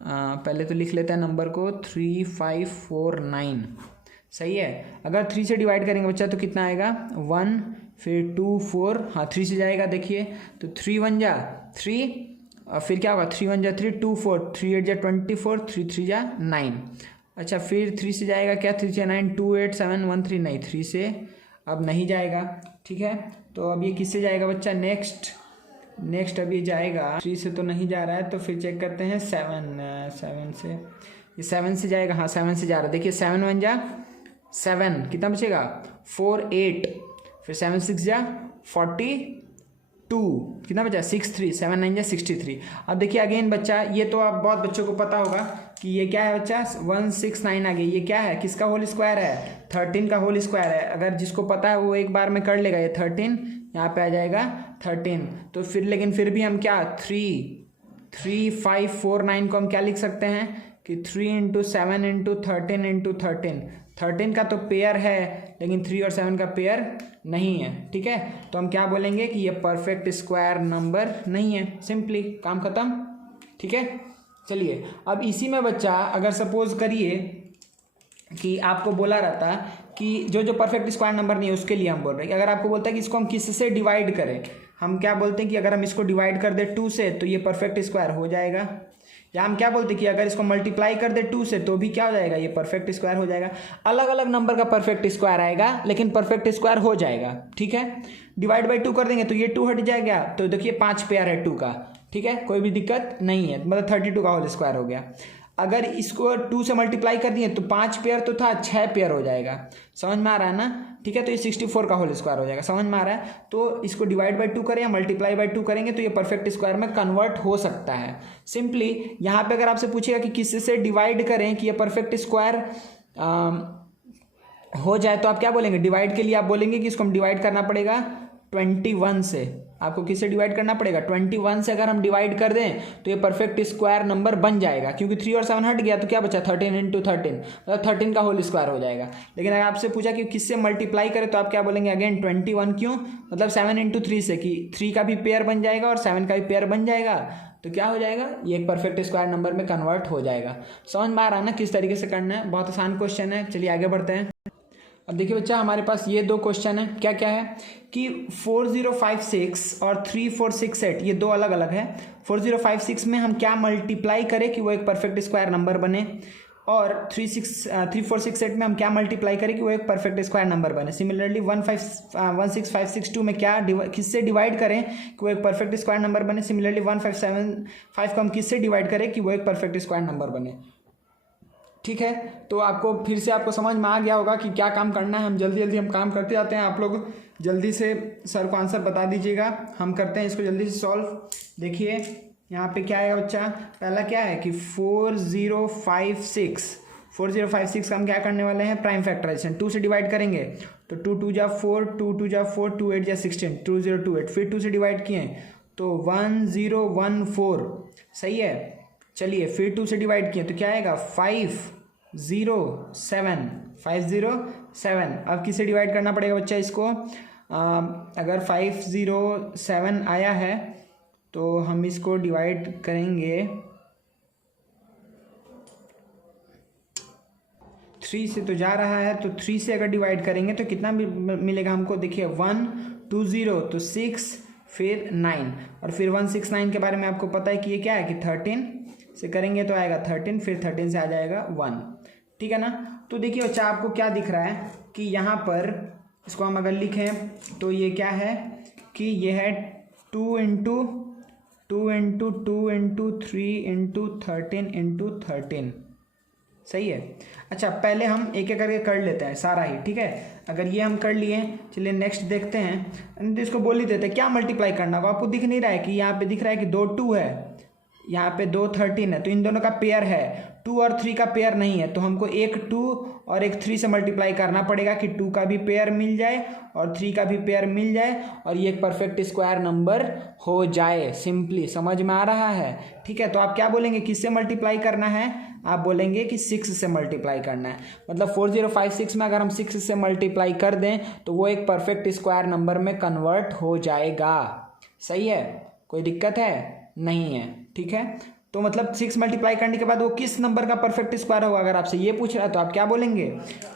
पहले तो लिख लेते हैं नंबर को 3549। सही है। अगर 3 से डिवाइड करेंगे बच्चा तो कितना आएगा 1, फिर 2 4, हाँ 3 से जाएगा देखिए, तो 3 1 जा 3, और फिर क्या होगा 3 1 जा 3, 2 4, 3 8 जा 24, 3 3 जा 9। अच्छा फिर 3 से जाएगा क्या 3 से 9, 2 8 7 1 3, नहीं 3 से अब नहीं जाएगा। ठीक है, तो अब ये किससे जाएगा बच्चा, नेक्स्ट अब ये जाएगा 3 से तो नहीं जा रहा है, तो फिर चेक करते हैं 7 से, ये 7 से जाएगा, हाँ 7 से जा रहा है। देखिए 7 1 जा 7, कितना बचेगा 4 8, फिर 7 6 जा 42, कितना बचा 6 3, 7 9 जा 63। अब देखिए अगेन बच्चा, ये तो आप बहुत बच्चों को पता होगा कि ये क्या है बच्चा 169 आ गया, ये क्या है किसका होल स्क्वायर है 13 का होल स्क्वायर है। अगर जिसको पता है वो एक बार में कर लेगा, ये 13 यहाँ पे आ जाएगा 13। तो फिर लेकिन फिर भी हम क्या 3 5 4 9 को हम क्या लिख सकते हैं कि 3 इंटू 7 इंटू 13 इंटू 13 का तो पेयर है, लेकिन 3 और 7 का पेयर नहीं है। ठीक है, तो हम क्या बोलेंगे कि ये परफेक्ट स्क्वायर नंबर नहीं है। सिंपली काम खत्म। ठीक है, चलिए अब इसी में बच्चा अगर सपोज करिए कि आपको बोला रहता कि जो परफेक्ट स्क्वायर नंबर नहीं है उसके लिए हम बोल रहे हैं कि अगर आपको बोलता है कि इसको हम किससे डिवाइड करें, हम क्या बोलते हैं कि अगर हम इसको डिवाइड कर दे 2 से तो ये परफेक्ट स्क्वायर हो जाएगा, या हम क्या बोलते हैं कि अगर इसको मल्टीप्लाई कर दे 2 से तो भी क्या हो जाएगा ये परफेक्ट स्क्वायर हो जाएगा। अलग अलग नंबर का परफेक्ट स्क्वायर आएगा लेकिन परफेक्ट स्क्वायर हो जाएगा। ठीक है, डिवाइड बाई 2 कर देंगे तो ये 2 हट जाएगा, तो देखिए 5 पेयर है 2 का। ठीक है, कोई भी दिक्कत नहीं है, मतलब 32 का होल स्क्वायर हो गया। अगर इसको 2 से मल्टीप्लाई कर दिए तो 5 पेयर तो था 6 पेयर हो जाएगा। समझ में आ रहा है ना। ठीक है, तो ये 64 का होल स्क्वायर हो जाएगा। समझ में आ रहा है। तो इसको डिवाइड बाई 2 करें या मल्टीप्लाई बाई 2 करेंगे तो ये परफेक्ट स्क्वायर में कन्वर्ट हो सकता है। सिंपली यहाँ पे अगर आपसे पूछेगा कि किससे डिवाइड करें कि ये परफेक्ट स्क्वायर हो जाए तो आप क्या बोलेंगे, डिवाइड के लिए आप बोलेंगे कि इसको हम डिवाइड करना पड़ेगा 21 से। आपको किससे डिवाइड करना पड़ेगा, 21 से अगर हम डिवाइड कर दें तो ये परफेक्ट स्क्वायर नंबर बन जाएगा, क्योंकि 3 और 7 हट गया तो क्या बचा 13 इंटू 13, मतलब 13 का होल स्क्वायर हो जाएगा। लेकिन अगर आपसे पूछा कि किससे मल्टीप्लाई करें तो आप क्या बोलेंगे, अगेन 21, क्यों, मतलब 7 इंटू 3 से, कि 3 का भी पेयर बन जाएगा और 7 का भी पेयर बन जाएगा, तो क्या हो जाएगा, ये एक परफेक्ट स्क्वायर नंबर में कन्वर्ट हो जाएगा। समझ में आ रहा है ना किस तरीके से करना है, बहुत आसान क्वेश्चन है। चलिए आगे बढ़ते हैं। अब देखिए बच्चा, हमारे पास ये दो क्वेश्चन है, क्या क्या है कि 4056 और 3468 ये दो अलग अलग है। 4056 में हम क्या मल्टीप्लाई करें कि वो एक परफेक्ट स्क्वायर नंबर बने, और 3468 में हम क्या मल्टीप्लाई करें कि वो एक परफेक्ट स्क्वायर नंबर बने। सिमिलरली 16562 में क्या किससे डिवाइड करें कि वो एक परफेक्ट स्क्वायर नंबर बने। सिमिलरली 1575 को हम किससे डिवाइड करें कि वो एक परफेक्ट स्क्वायर नंबर बने। ठीक है, तो आपको फिर से आपको समझ में आ गया होगा कि क्या काम करना है। हम जल्दी जल्दी हम काम करते जाते हैं, आप लोग जल्दी से सर को आंसर बता दीजिएगा, हम करते हैं इसको जल्दी से सॉल्व। देखिए यहाँ पे क्या आएगा बच्चा, पहला क्या है कि 4056 का हम क्या करने वाले हैं, प्राइम फैक्टराइजेशन। 2 से डिवाइड करेंगे तो 2 2 जा 4, 2 2 जा 4, 2 8 जा 16, 2028। फिर 2 से डिवाइड किए तो 1014, सही है। चलिए फिर 2 से डिवाइड किए तो क्या आएगा 507। अब किसे डिवाइड करना पड़ेगा बच्चा इसको, अगर 507 आया है तो हम इसको डिवाइड करेंगे 3 से, तो जा रहा है तो 3 से अगर डिवाइड करेंगे तो कितना मिलेगा हमको, देखिए 120 तो 6 फिर 9, और फिर 169 के बारे में आपको पता है कि ये क्या है कि 13 से करेंगे तो आएगा 13, फिर 13 से आ जाएगा 1। ठीक है ना। तो देखिए बच्चा आपको क्या दिख रहा है कि यहाँ पर इसको हम अगर लिखें तो ये क्या है कि ये है 2 into 2 into 2 into 3 into 13 into 13, सही है। अच्छा पहले हम एक एक करके कर लेते हैं सारा ही, ठीक है। अगर ये हम कर लिए, चलिए नेक्स्ट देखते हैं। तो इसको बोल ही देते हैं क्या मल्टीप्लाई करना होगा। आपको दिख नहीं रहा है कि यहाँ पे दिख रहा है कि 2 2 है, यहाँ पे 2 13 है, तो इन दोनों का पेयर है। 2 और 3 का पेयर नहीं है, तो हमको एक 2 और एक 3 से मल्टीप्लाई करना पड़ेगा कि 2 का भी पेयर मिल जाए और 3 का भी पेयर मिल जाए और ये एक परफेक्ट स्क्वायर नंबर हो जाए। सिंपली समझ में आ रहा है, ठीक है। तो आप क्या बोलेंगे, किससे मल्टीप्लाई करना है, आप बोलेंगे कि 6 से मल्टीप्लाई करना है। मतलब 4056 में अगर हम 6 से मल्टीप्लाई कर दें तो वो एक परफेक्ट स्क्वायर नंबर में कन्वर्ट हो जाएगा। सही है, कोई दिक्कत है नहीं है, ठीक है। तो मतलब 6 मल्टीप्लाई करने के बाद वो किस नंबर का परफेक्ट स्क्वायर होगा, अगर आपसे ये पूछ रहा है तो आप क्या बोलेंगे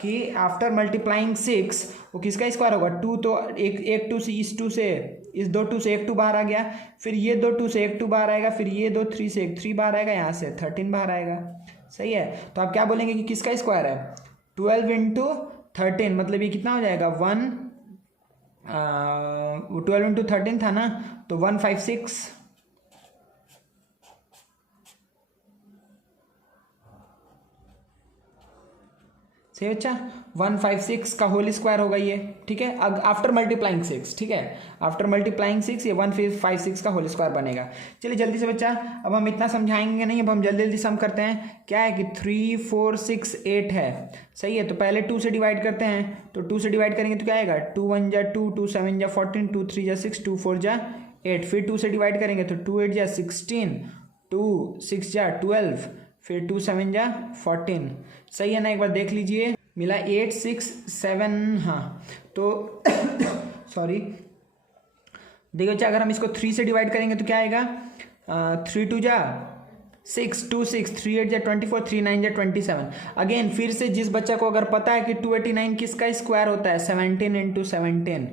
कि आफ्टर मल्टीप्लाइंग 6 वो किसका स्क्वायर होगा, 2, तो एक 2 से इस 2 से इस 2 2 से एक 2 बाहर आ गया, फिर ये 2 2 से एक 2 बाहर आएगा, फिर ये 2 3 से एक 3 बाहर आएगा, यहाँ से 13 बाहर आएगा। सही है, तो आप क्या बोलेंगे कि किसका स्क्वायर है, 12 इंटू 13, मतलब ये कितना हो जाएगा 12 इंटू 13 था ना, तो 156। सही बच्चा, 156 का होल स्क्वायर होगा ये, ठीक है। अब आफ्टर मल्टीप्लाइंग 6, ठीक है, आफ्टर मल्टीप्लाइंग 6 ये 156 का होल स्क्वायर बनेगा। चलिए जल्दी से बच्चा, अब हम इतना समझाएंगे नहीं, अब हम जल्दी जल्दी सम करते हैं। क्या है कि 3 4 6 8 है, सही है। तो पहले 2 से डिवाइड करते हैं, तो 2 से डिवाइड करेंगे तो क्या आएगा, 2 1 जा 2, 2 7 जा 14, 2 3 जा 6, 2 4 जा 8। फिर 2 से डिवाइड करेंगे तो 2 8 जा 16, 2 6 जा 12, फिर 2 7 जा 14। सही है ना, एक बार देख लीजिए, मिला 8 6 7। हाँ तो सॉरी, देखो अच्छा, अगर हम इसको 3 से डिवाइड करेंगे तो क्या आएगा, 3 2 जा 6, 2 6, 3 8 जा 24, 3 9 जा 27। अगेन फिर से जिस बच्चा को अगर पता है कि 289 किसका स्क्वायर होता है, 17 इंटू 17,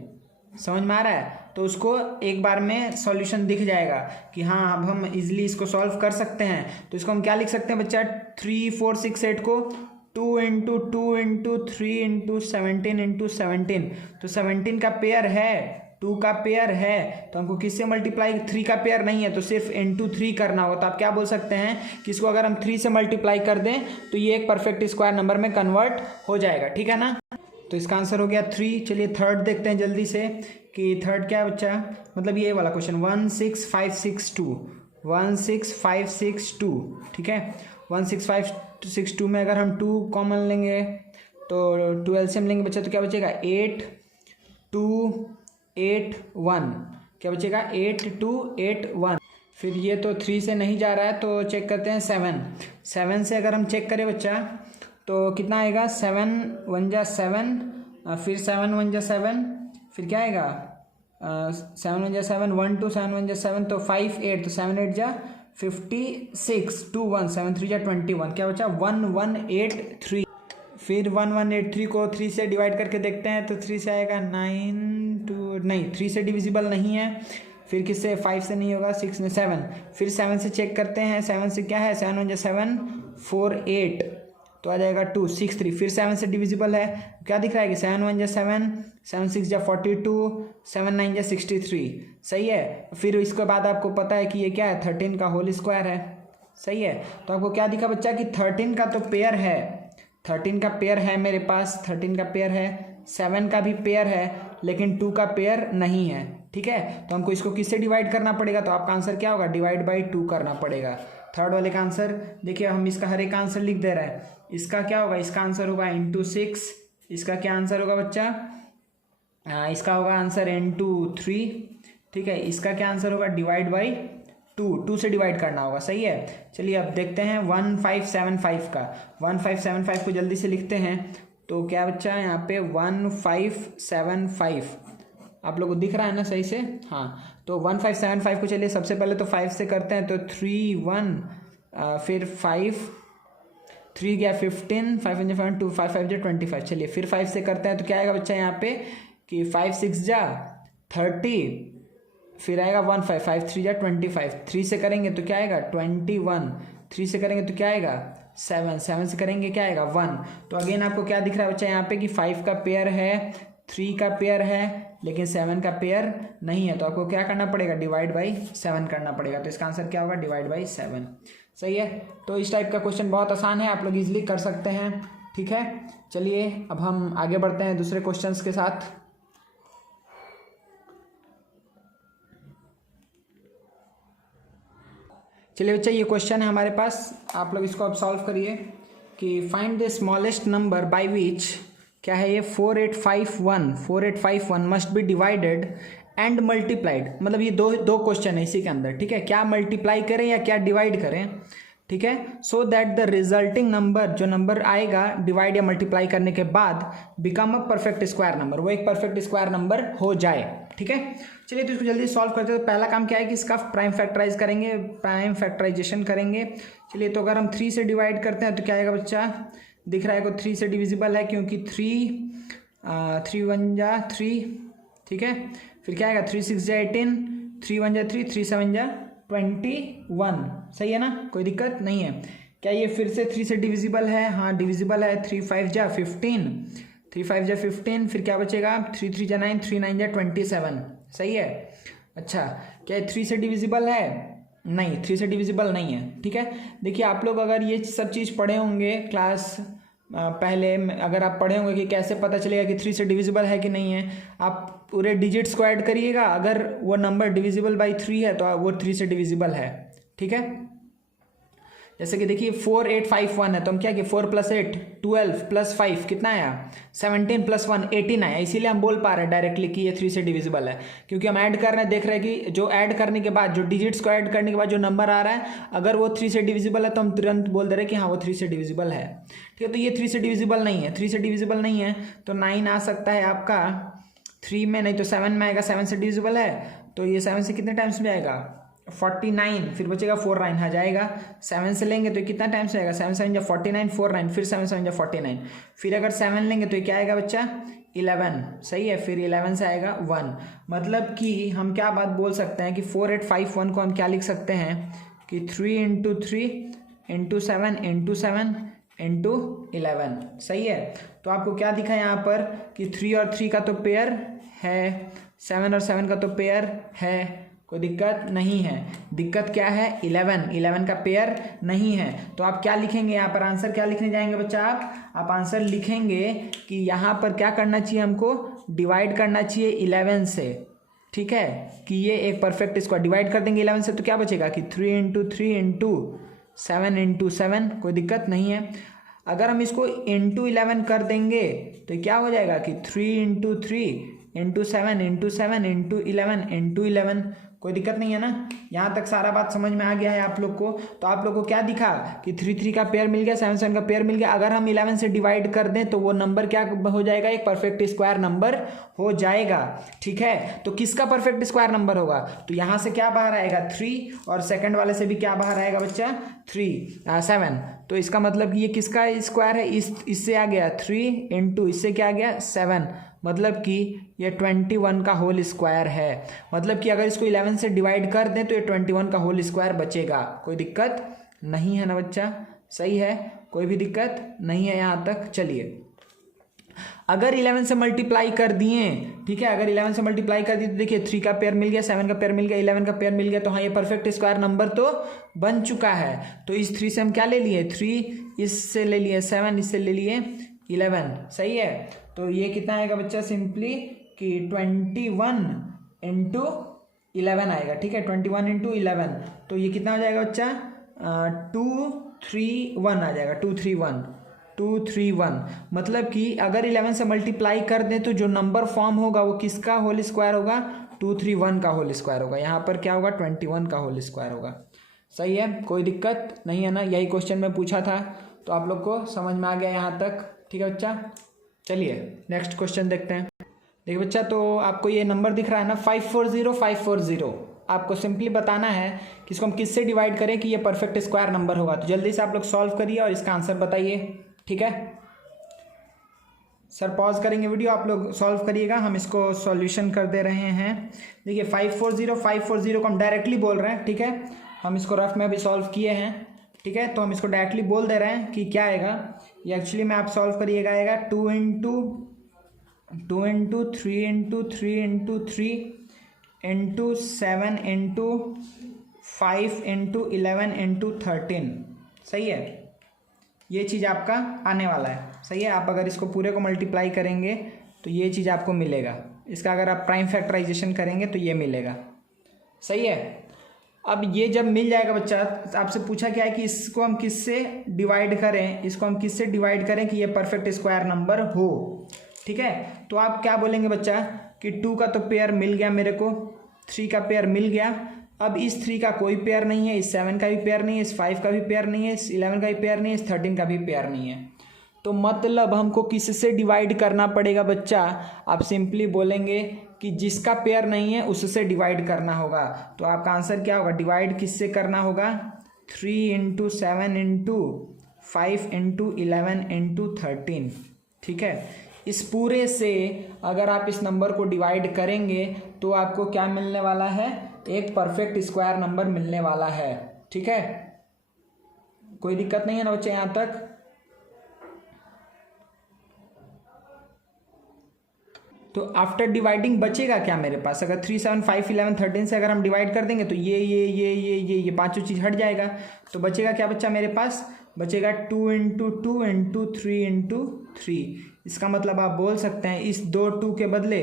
समझ में आ रहा है, तो उसको एक बार में सॉल्यूशन दिख जाएगा कि हाँ अब हम इजीली इसको सॉल्व कर सकते हैं। तो इसको हम क्या लिख सकते हैं बच्चा, 3 4 6 8 को 2 इंटू 2 इंटू 3 इंटू 17 इंटू 17, तो 17 का पेयर है, 2 का पेयर है, तो हमको किससे मल्टीप्लाई, 3 का पेयर नहीं है तो सिर्फ इंटू 3 करना होगा। तो आप क्या बोल सकते हैं कि इसको अगर हम 3 से मल्टीप्लाई कर दें तो ये एक परफेक्ट स्क्वायर नंबर में कन्वर्ट हो जाएगा, ठीक है ना। तो इसका आंसर हो गया 3। चलिए थर्ड देखते हैं जल्दी से कि थर्ड क्या है बच्चा, मतलब ये वाला क्वेश्चन 16562, ठीक है। 16562 में अगर हम 2 कॉमन लेंगे तो 2 एलसीएम लेंगे बच्चा तो क्या बचेगा 8 2 8 1, क्या बचेगा 8 2 8 1। फिर ये तो 3 से नहीं जा रहा है तो चेक करते हैं 7 से अगर हम चेक करें बच्चा तो कितना आएगा 7 1 जा 7, फिर 7 1 जा 7, फिर क्या आएगा 7 1 जा 7 1 2 7 1 जा 7 तो 5 8, तो 7 8 जा 56 2 1 7 3 जा 21, क्या बचा 1 1 8 3। फिर 1 1 8 3 को 3 से डिवाइड करके देखते हैं तो 3 से आएगा 9 2, नहीं 3 से डिविजिबल नहीं है। फिर किससे 5 से नहीं होगा, 6 में 7, फिर 7 से चेक करते हैं, 7 से क्या है 7 1 जा 7 4 8 तो आ जाएगा 2 6 3। फिर 7 से डिविजिबल है, क्या दिख रहा है कि 7 1 जा 7 7 6 जा 42 7 9 जा 63, सही है। फिर इसके बाद आपको पता है कि ये क्या है 13 का होल स्क्वायर है, सही है। तो आपको क्या दिखा बच्चा कि 13 का तो पेयर है, 13 का पेयर है मेरे पास, 13 का पेयर है, 7 का भी पेयर है, लेकिन 2 का पेयर नहीं है, ठीक है। तो हमको इसको किससे डिवाइड करना पड़ेगा, तो आपका आंसर क्या होगा डिवाइड बाई 2 करना पड़ेगा। थर्ड वाले का आंसर देखिए, हम इसका हर एक आंसर लिख दे रहे हैं। इसका क्या होगा, इसका आंसर होगा इंटू 6, इसका क्या आंसर होगा बच्चा, इसका होगा आंसर इंटू 3, ठीक है। इसका क्या आंसर होगा डिवाइड बाई 2 से डिवाइड करना होगा, सही है। चलिए अब देखते हैं 1575 का, 1575 को जल्दी से लिखते हैं। तो क्या बच्चा है यहाँ पे 1575, आप लोगों को दिख रहा है ना सही से, हाँ। तो 1575 को चलिए सबसे पहले तो 5 से करते हैं, तो 3 1 फिर 5 3 गया 15 5 5 5 2 5 5 जा 25, चलिए फिर 5 से करते हैं तो क्या आएगा बच्चा यहाँ पे कि 5 6 जा 30, फिर आएगा 1 5 5 3 जा 25, 3 से करेंगे तो क्या आएगा 21, 3 से करेंगे तो क्या आएगा 7 से करेंगे क्या आएगा 1। तो अगेन आपको क्या दिख रहा है बच्चा यहाँ पे कि 5 का पेयर है, 3 का पेयर है, लेकिन 7 का पेयर नहीं है। तो आपको क्या करना पड़ेगा डिवाइड बाई 7 करना पड़ेगा। तो इसका आंसर क्या होगा डिवाइड बाई 7, सही है। तो इस टाइप का क्वेश्चन बहुत आसान है, आप लोग इजीली कर सकते हैं, ठीक है। चलिए अब हम आगे बढ़ते हैं दूसरे क्वेश्चंस के साथ। चलिए बच्चा ये क्वेश्चन है हमारे पास, आप लोग इसको अब सॉल्व करिए कि find the smallest number by which, क्या है ये 4851 must be divided and multiplied. मतलब ये दो क्वेश्चन है इसी के अंदर, ठीक है। क्या मल्टीप्लाई करें या क्या डिवाइड करें, ठीक है। So that the resulting number, जो नंबर आएगा डिवाइड या मल्टीप्लाई करने के बाद become a perfect square number, वो एक परफेक्ट स्क्वायर नंबर हो जाए, ठीक है। चलिए तो इसको जल्दी सॉल्व करते हैं। तो पहला काम क्या है कि इसका प्राइम फैक्टराइज करेंगे, प्राइम फैक्टराइजेशन करेंगे। चलिए तो अगर हम 3 से डिवाइड करते हैं तो क्या आएगा बच्चा, दिख रहा है को 3 से डिविजिबल है क्योंकि 3 1 जा 3, ठीक है। फिर क्या आएगा 3 6 जा 18, 3 1 जा 3, 3 7 जा 21, सही है ना, कोई दिक्कत नहीं है। क्या ये फिर से 3 से डिविजिबल है, हाँ डिविजिबल है। 3 5 जा 15, 3 5 जा 15, फिर क्या बचेगा 3 3 जा 9, 3 9 जा 27, सही है। अच्छा क्या ये 3 से डिविजिबल है, नहीं 3 से डिविजिबल नहीं है, ठीक है। देखिए आप लोग अगर ये सब चीज़ पढ़े होंगे क्लास पहले, अगर आप पढ़े होंगे कि कैसे पता चलेगा कि 3 से डिविजिबल है कि नहीं है, आप पूरे डिजिट्स को ऐड करिएगा, अगर वो नंबर डिविजिबल बाई 3 है तो वो 3 से डिविजिबल है, ठीक है। जैसे कि देखिए 4851 है तो हम क्या किए 4 + 8 12 + 5 कितना आया 17 + 1 18 आया। इसीलिए हम बोल पा रहे हैं डायरेक्टली कि ये 3 से डिविजिबल है, क्योंकि हम ऐड कर रहे हैं, देख रहे हैं कि जो ऐड करने के बाद, जो डिजिट्स को ऐड करने के बाद जो नंबर आ रहा है, अगर वो 3 से डिविजिबल है तो हम तुरंत बोल दे रहे हैं कि हाँ वो 3 से डिविजिबल है, ठीक है। तो ये 3 से डिविजिबल नहीं है, 3 से डिविजिबल नहीं है तो 9 आ सकता है आपका 3 में, नहीं तो 7 में आएगा। 7 से डिविजिबल है तो ये 7 से कितने टाइम्स में आएगा 49, फिर बचेगा 4 9 आ जाएगा। 7 से लेंगे तो कितना टाइम से आएगा 7 7 जा 49 4 9, फिर 7 7 जा 49, फिर अगर 7 लेंगे तो क्या आएगा बच्चा 11, सही है। फिर 11 से आएगा 1, मतलब कि हम क्या बात बोल सकते हैं कि 4851 को हम क्या लिख सकते हैं कि 3 × 3 × 7 × 7 × 11, सही है। तो आपको क्या दिखा यहाँ पर कि 3 और 3 का तो पेयर है, 7 और 7 का तो पेयर है, कोई दिक्कत नहीं है। दिक्कत क्या है 11 का पेयर नहीं है। तो आप क्या लिखेंगे यहाँ पर, आंसर क्या लिखने जाएंगे बच्चा, आप आंसर लिखेंगे कि यहाँ पर क्या करना चाहिए, हमको डिवाइड करना चाहिए 11 से, ठीक है, कि ये एक परफेक्ट स्क्वायर। डिवाइड कर देंगे 11 से तो क्या बचेगा कि 3 × 3 × 7 × 7, कोई दिक्कत नहीं है। अगर हम इसको इंटू 11 कर देंगे तो क्या हो जाएगा कि 3 into 3 into 7 into 7 into 11 into 11। कोई दिक्कत नहीं है ना, यहाँ तक सारा बात समझ में आ गया है आप लोग को। तो आप लोग को क्या दिखा कि 3 3 का पेयर मिल गया, 7 7 का पेयर मिल गया। अगर हम 11 से डिवाइड कर दें तो वो नंबर क्या हो जाएगा, एक परफेक्ट स्क्वायर नंबर हो जाएगा। ठीक है, तो किसका परफेक्ट स्क्वायर नंबर होगा, तो यहाँ से क्या बाहर आएगा 3, और सेकंड वाले से भी क्या बाहर आएगा बच्चा 7। तो इसका मतलब कि ये किसका स्क्वायर है, इससे आ गया 3 इंटू इससे क्या आ गया 7, मतलब कि ये 21 का होल स्क्वायर है। मतलब कि अगर इसको 11 से डिवाइड कर दें तो ये 21 का होल स्क्वायर बचेगा। कोई दिक्कत नहीं है ना बच्चा, सही है, कोई भी दिक्कत नहीं है यहाँ तक। चलिए, अगर 11 से मल्टीप्लाई कर दिए, ठीक है, अगर 11 से मल्टीप्लाई कर दिए तो देखिए 3 का पेयर मिल गया, 7 का पेयर मिल गया, 11 का पेयर मिल गया, तो हाँ ये परफेक्ट स्क्वायर नंबर तो बन चुका है। तो इस 3 से हम क्या ले लिए 3, इससे ले लिए 7, इससे ले लिए 11, सही है। तो ये कितना आएगा बच्चा, सिंपली कि 21 इंटू 11 आएगा। ठीक है, 21 इंटू 11, तो ये कितना हो जाएगा बच्चा 231 आ जाएगा, 231। मतलब कि अगर 11 से मल्टीप्लाई कर दें तो जो नंबर फॉर्म होगा वो किसका होल स्क्वायर होगा, 231 का होल स्क्वायर होगा। यहाँ पर क्या होगा 21 का होल स्क्वायर होगा। सही है, कोई दिक्कत नहीं है ना, यही क्वेश्चन में पूछा था, तो आप लोग को समझ में आ गया यहाँ तक। ठीक है बच्चा, चलिए नेक्स्ट क्वेश्चन देखते हैं। देखिए बच्चा, तो आपको ये नंबर दिख रहा है ना 540, आपको सिंपली बताना है कि इसको हम किससे डिवाइड करें कि ये परफेक्ट स्क्वायर नंबर होगा। तो जल्दी से आप लोग सॉल्व करिए और इसका आंसर बताइए। ठीक है सर, पॉज करेंगे वीडियो, आप लोग सॉल्व करिएगा, हम इसको सॉल्यूशन कर दे रहे हैं। देखिए 540 को हम डायरेक्टली बोल रहे हैं। ठीक है, हम इसको रफ में भी सॉल्व किए हैं। ठीक है, तो हम इसको डायरेक्टली बोल दे रहे हैं कि क्या आएगा। ये एक्चुअली में आप सॉल्व करिएगा, आएगा 2 into 3 into 3 into 3 into 7 into 5 into 11 into 13। सही है, ये चीज़ आपका आने वाला है। सही है, आप अगर इसको पूरे को मल्टीप्लाई करेंगे तो ये चीज़ आपको मिलेगा। इसका अगर आप प्राइम फैक्टराइजेशन करेंगे तो ये मिलेगा। सही है, अब ये जब मिल जाएगा बच्चा, आपसे पूछा क्या है कि इसको हम किससे डिवाइड करें, इसको हम किससे डिवाइड करें कि ये परफेक्ट स्क्वायर नंबर हो। ठीक है, तो आप क्या बोलेंगे बच्चा कि 2 का तो पेयर मिल गया मेरे को, 3 का पेयर मिल गया, अब इस 3 का कोई पेयर नहीं है, इस 7 का भी पेयर नहीं है, इस 5 का भी पेयर नहीं है, इस 11 का भी पेयर नहीं है, इस 13 का भी पेयर नहीं है। तो मतलब हमको किससे डिवाइड करना पड़ेगा बच्चा, आप सिंपली बोलेंगे कि जिसका पेयर नहीं है उससे डिवाइड करना होगा। तो आपका आंसर क्या होगा, डिवाइड किससे करना होगा 3 इंटू 7 इंटू 5 इंटू 11 इंटू 13। ठीक है, इस पूरे से अगर आप इस नंबर को डिवाइड करेंगे तो आपको क्या मिलने वाला है, एक परफेक्ट स्क्वायर नंबर मिलने वाला है। ठीक है, कोई दिक्कत नहीं है ना बच्चे यहाँ तक। तो आफ्टर डिवाइडिंग बचेगा क्या मेरे पास, अगर 3 7 5 11 13 से अगर हम डिवाइड कर देंगे तो ये पांचों चीज़ हट जाएगा। तो बचेगा क्या बच्चा मेरे पास, बचेगा 2 इंटू 2 इंटू 3 इंटू 3। इसका मतलब आप बोल सकते हैं इस 2 2 के बदले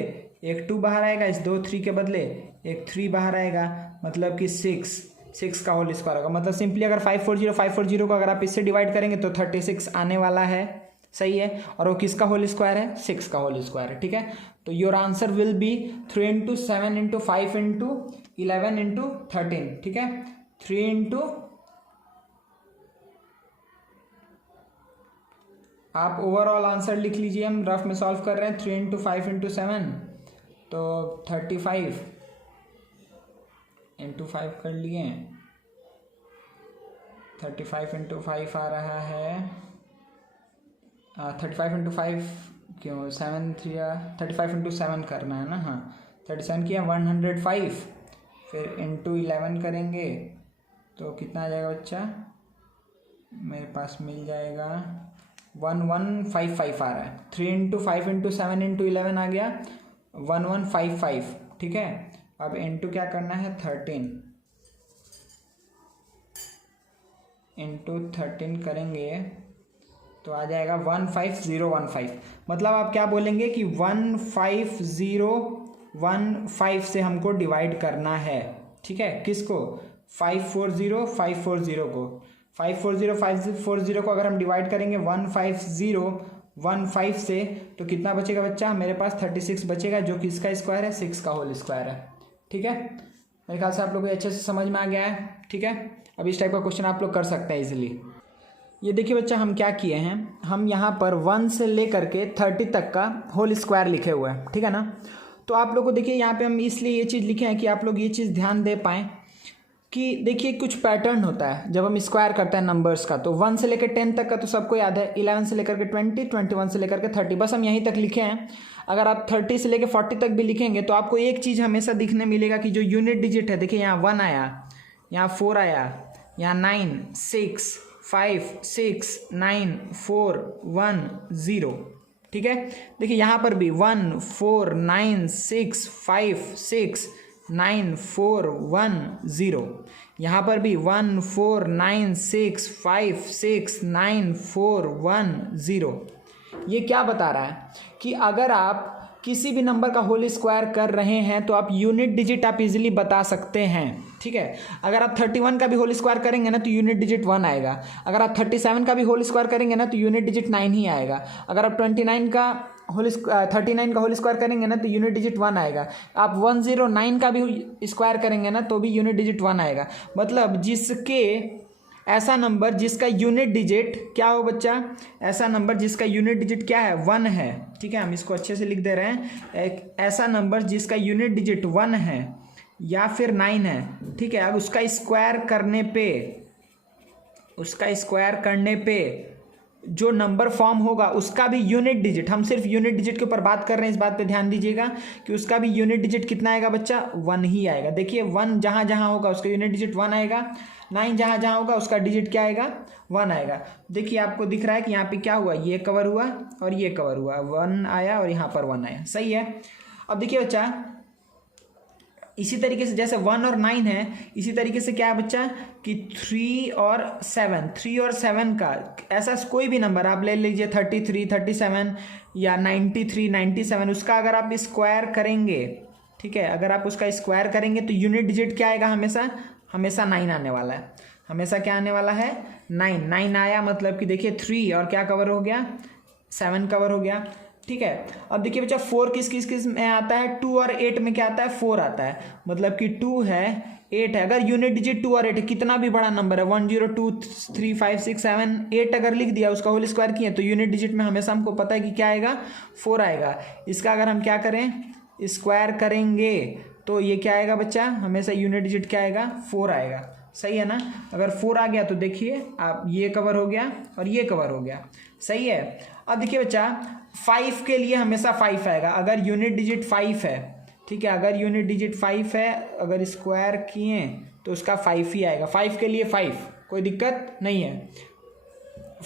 एक 2 बाहर आएगा, इस 2 3 के बदले एक 3 बाहर आएगा, मतलब कि 6 का होल स्क्वायर होगा। मतलब सिंपली अगर 540 को अगर आप इससे डिवाइड करेंगे तो 36 आने वाला है। सही है, और वो किसका होल स्क्वायर है, 6 का होल स्क्वायर है। ठीक है, तो your answer will be 3 into 7 into 5 into 11 into 13। ठीक है, 3 इंटू, आप ओवरऑल आंसर लिख लीजिए, हम रफ में सॉल्व कर रहे हैं। 3 इंटू 5 इंटू 7 तो 35 इंटू 5 कर लिए, 35 इंटू 5 आ रहा है 35 इंटू 5 क्यों 7 3 35 इंटू 7 करना है ना। हाँ, 37 किया 105, फिर इंटू 11 करेंगे तो कितना आ जाएगा बच्चा, मेरे पास मिल जाएगा 1155 आ रहा है। 3 इंटू 5 इंटू 7 इंटू 11 आ गया 1155। ठीक है, अब इंटू क्या करना है 13, इंटू 13 करेंगे तो आ जाएगा 15015। मतलब आप क्या बोलेंगे कि 15015 से हमको डिवाइड करना है। ठीक है, किसको 540 को 540 को अगर हम डिवाइड करेंगे 15015 से तो कितना बचेगा बच्चा, मेरे पास 36 बचेगा, जो कि इसका स्क्वायर है, 6 का होल स्क्वायर है। ठीक है, मेरे ख्याल से आप लोगों को अच्छे से समझ में आ गया है। ठीक है, अब इस टाइप का क्वेश्चन आप लोग कर सकते हैं इजीली। ये देखिए बच्चा, हम क्या किए हैं, हम यहाँ पर 1 से लेकर के 30 तक का होल स्क्वायर लिखे हुए हैं। ठीक है ना, तो आप लोग को देखिए यहाँ पे हम इसलिए ये चीज़ लिखे हैं कि आप लोग ये चीज़ ध्यान दे पाएँ कि देखिए कुछ पैटर्न होता है जब हम स्क्वायर करते हैं नंबर्स का। तो 1 से लेकर 10 तक का तो सबको याद है, 11 से लेकर के 20, 21 से लेकर के 30, बस हम यहीं तक लिखे हैं। अगर आप 30 से लेकर 40 तक भी लिखेंगे तो आपको एक चीज़ हमेशा दिखने मिलेगा कि जो यूनिट डिजिट है, देखिए यहाँ 1 आया, यहाँ 4 आया, यहाँ 9, 6, 5, 6, 9, 4, 1, 0। ठीक है, देखिए यहाँ पर भी 1, 4, 9, 6, 5, 6, 9, 4, 1, 0। यहाँ पर भी 1, 4, 9, 6, 5, 6, 9, 4, 1, 0। ये क्या बता रहा है कि अगर आप किसी भी नंबर का होल स्क्वायर कर रहे हैं तो आप यूनिट डिजिट आप इजीली बता सकते हैं। ठीक है, अगर आप 31 का भी होल स्क्वायर करेंगे ना तो यूनिट डिजिट 1 आएगा। अगर आप 37 का भी होल स्क्वायर करेंगे ना तो यूनिट डिजिट 9 ही आएगा। अगर आप 39 का होल 39 का होल स्क्वायर करेंगे ना तो यूनिट डिजिट 1 आएगा। आप 109 का भी स्क्वायर करेंगे ना तो भी यूनिट डिजिट 1 आएगा। मतलब जिसके ऐसा नंबर जिसका यूनिट डिजिट क्या हो बच्चा, ऐसा नंबर जिसका यूनिट डिजिट क्या है, 1 है। ठीक है, हम इसको अच्छे से लिख दे रहे हैं, एक ऐसा नंबर जिसका यूनिट डिजिट 1 है या फिर 9 है। ठीक है, अब उसका स्क्वायर करने पे जो नंबर फॉर्म होगा उसका भी यूनिट डिजिट, हम सिर्फ यूनिट डिजिट के ऊपर बात कर रहे हैं, इस बात पे ध्यान दीजिएगा कि उसका भी यूनिट डिजिट कितना आएगा बच्चा, 1 ही आएगा। देखिए 1 जहाँ जहाँ होगा उसका यूनिट डिजिट 1 आएगा, 9 जहाँ जहाँ होगा उसका डिजिट क्या आएगा, 1 आएगा। देखिए आपको दिख रहा है कि यहाँ पे क्या हुआ, ये कवर हुआ और ये कवर हुआ, 1 आया और यहाँ पर 1 आया। सही है। अब देखिए बच्चा, इसी तरीके से जैसे 1 और 9 है, इसी तरीके से क्या है बच्चा कि 3 और 7 का ऐसा कोई भी नंबर आप ले लीजिए, 33, 37 या 93, 97, उसका अगर आप स्क्वायर करेंगे, ठीक है, अगर आप उसका स्क्वायर करेंगे तो यूनिट डिजिट क्या आएगा, हमेशा 9 आने वाला है। हमेशा क्या आने वाला है, 9 आया, मतलब कि देखिए 3 और क्या कवर हो गया, 7 कवर हो गया। ठीक है, अब देखिए बच्चा 4 किस में आता है, 2 और 8 में क्या आता है, 4 आता है, मतलब कि 2 है 8 है। अगर यूनिट डिजिट 2 और 8 है, कितना भी बड़ा नंबर है, 1, 0, 2, 3, 5, 6, 7, 8 अगर लिख दिया, उसका होल स्क्वायर किए तो यूनिट डिजिट में हमेशा हमको पता है कि क्या आएगा, 4 आएगा। इसका अगर हम क्या करें, स्क्वायर करेंगे तो ये क्या आएगा बच्चा, हमेशा यूनिट डिजिट क्या आएगा, 4 आएगा। सही है ना। अगर 4 आ गया तो देखिए आप ये कवर हो गया और ये कवर हो गया। सही है। अब देखिए बच्चा 5 के लिए हमेशा 5 आएगा, अगर यूनिट डिजिट 5 है। ठीक है, अगर यूनिट डिजिट 5 है, अगर स्क्वायर किए तो उसका 5 ही आएगा। 5 के लिए 5, कोई दिक्कत नहीं है।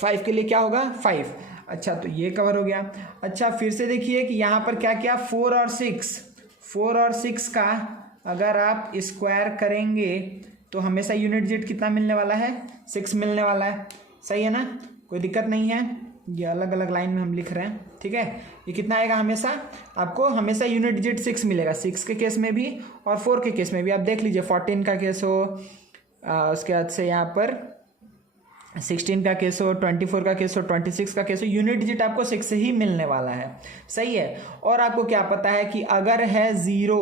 5 के लिए क्या होगा, 5। अच्छा, तो ये कवर हो गया। अच्छा, फिर से देखिए कि यहाँ पर क्या क्या, 4 और 6 का अगर आप स्क्वायर करेंगे तो हमेशा यूनिट डिजिट कितना मिलने वाला है, 6 मिलने वाला है। सही है ना, कोई दिक्कत नहीं है। ये अलग अलग लाइन में हम लिख रहे हैं। ठीक है, ये कितना आएगा, आपको हमेशा यूनिट डिजिट 6 मिलेगा, 6 के केस में भी और 4 के केस में भी। आप देख लीजिए 14 का केस हो, उसके बाद से यहाँ पर 16 का केस हो, 24 का केस हो, 26 का केस हो, यूनिट डिजिट आपको 6 ही मिलने वाला है। सही है। और आपको क्या पता है कि अगर है 0,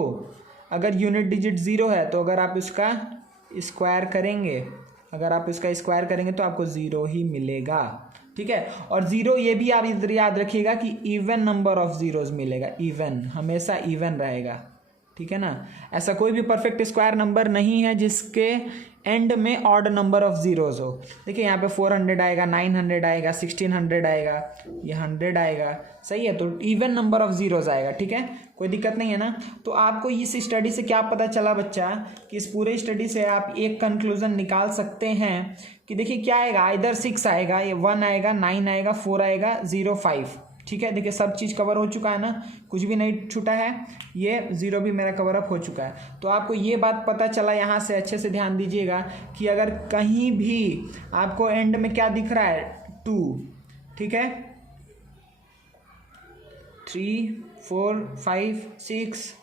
अगर यूनिट डिजिट 0 है तो अगर आप इसका स्क्वायर करेंगे, तो आपको 0 ही मिलेगा। ठीक है, और 0 ये भी आप इधर याद रखिएगा कि इवन नंबर ऑफ जीरोज मिलेगा, इवन, हमेशा इवन रहेगा। ठीक है ना, ऐसा कोई भी परफेक्ट स्क्वायर नंबर नहीं है जिसके एंड में ऑड नंबर ऑफ जीरोज हो। देखिए यहाँ पे 400 आएगा, 900 आएगा, 1600 आएगा, ये 100 आएगा। सही है, तो इवन नंबर ऑफ जीरोज आएगा। ठीक है, कोई दिक्कत नहीं है ना। तो आपको इस स्टडी से क्या पता चला बच्चा कि इस पूरे स्टडी से आप एक कंक्लूजन निकाल सकते हैं कि देखिए क्या आएगा, इधर 6 आएगा, ये 1 आएगा, 9 आएगा, 4 आएगा, 0, 5। ठीक है, देखिए सब चीज़ कवर हो चुका है ना, कुछ भी नहीं छूटा है, ये 0 भी मेरा कवर अप हो चुका है। तो आपको ये बात पता चला, यहाँ से अच्छे से ध्यान दीजिएगा कि अगर कहीं भी आपको एंड में क्या दिख रहा है, 2, ठीक है, 3, 4, 5, 6,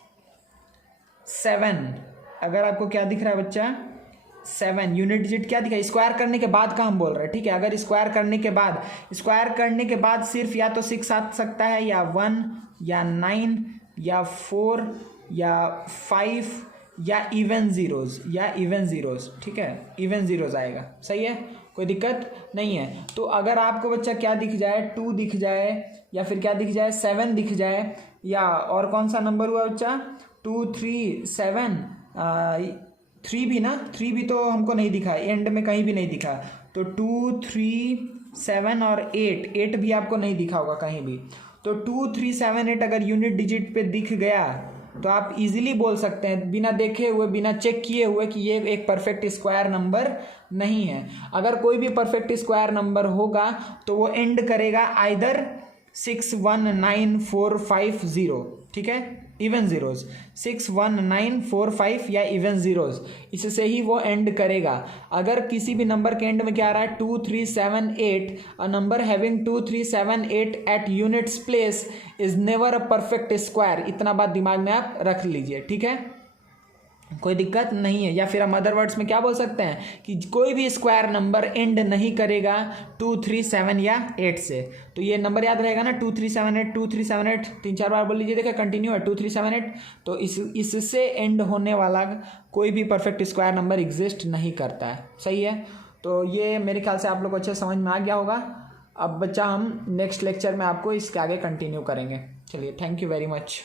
7, अगर आपको क्या दिख रहा है बच्चा, 7 यूनिट डिजिट क्या दिखा, स्क्वायर करने के बाद का हम बोल रहे हैं, ठीक है। अगर स्क्वायर करने के बाद सिर्फ या तो 6 आ सकता है, या 1 या 9 या 4 या 5 या इवन जीरोज, ठीक है, इवन जीरोज आएगा, सही है, कोई दिक्कत नहीं है। तो अगर आपको बच्चा क्या दिख जाए, 2 दिख जाए, या फिर क्या दिख जाए, 7 दिख जाए, या और कौन सा नंबर हुआ बच्चा, 2 3 7, 3 भी ना, 3 भी तो हमको नहीं दिखा, एंड में कहीं भी नहीं दिखा, तो 2 3 7 और 8 भी आपको नहीं दिखा होगा कहीं भी। तो 2 3 7 8 अगर यूनिट डिजिट पे दिख गया तो आप इजीली बोल सकते हैं बिना देखे हुए, बिना चेक किए हुए, कि ये एक परफेक्ट स्क्वायर नंबर नहीं है। अगर कोई भी परफेक्ट स्क्वायर नंबर होगा तो वो एंड करेगा आइदर 6 1 9 4 5 0, ठीक है, इवन जीरोज, 6 1 9 4 5 या इवन जीरोज, इससे ही वो एंड करेगा। अगर किसी भी नंबर के एंड में क्या आ रहा है, 2 3 7 8, a number having 2 3 7 8 at units place is never a perfect square, इतना बात दिमाग में आप रख लीजिए, ठीक है, कोई दिक्कत नहीं है। या फिर हम अदर वर्ड्स में क्या बोल सकते हैं कि कोई भी स्क्वायर नंबर एंड नहीं करेगा 2 3 7 या 8 से। तो ये नंबर याद रहेगा ना, 2 3 7 8, 2 3 7 8, 3-4 बार बोल लीजिए, देखिए कंटिन्यू है, 2 3 7 8। तो इससे एंड होने वाला कोई भी परफेक्ट स्क्वायर नंबर एग्जिस्ट नहीं करता है, सही है। तो ये मेरे ख्याल से आप लोग को अच्छे समझ में आ गया होगा। अब बच्चा हम नेक्स्ट लेक्चर में आपको इसके आगे कंटिन्यू करेंगे। चलिए, थैंक यू वेरी मच।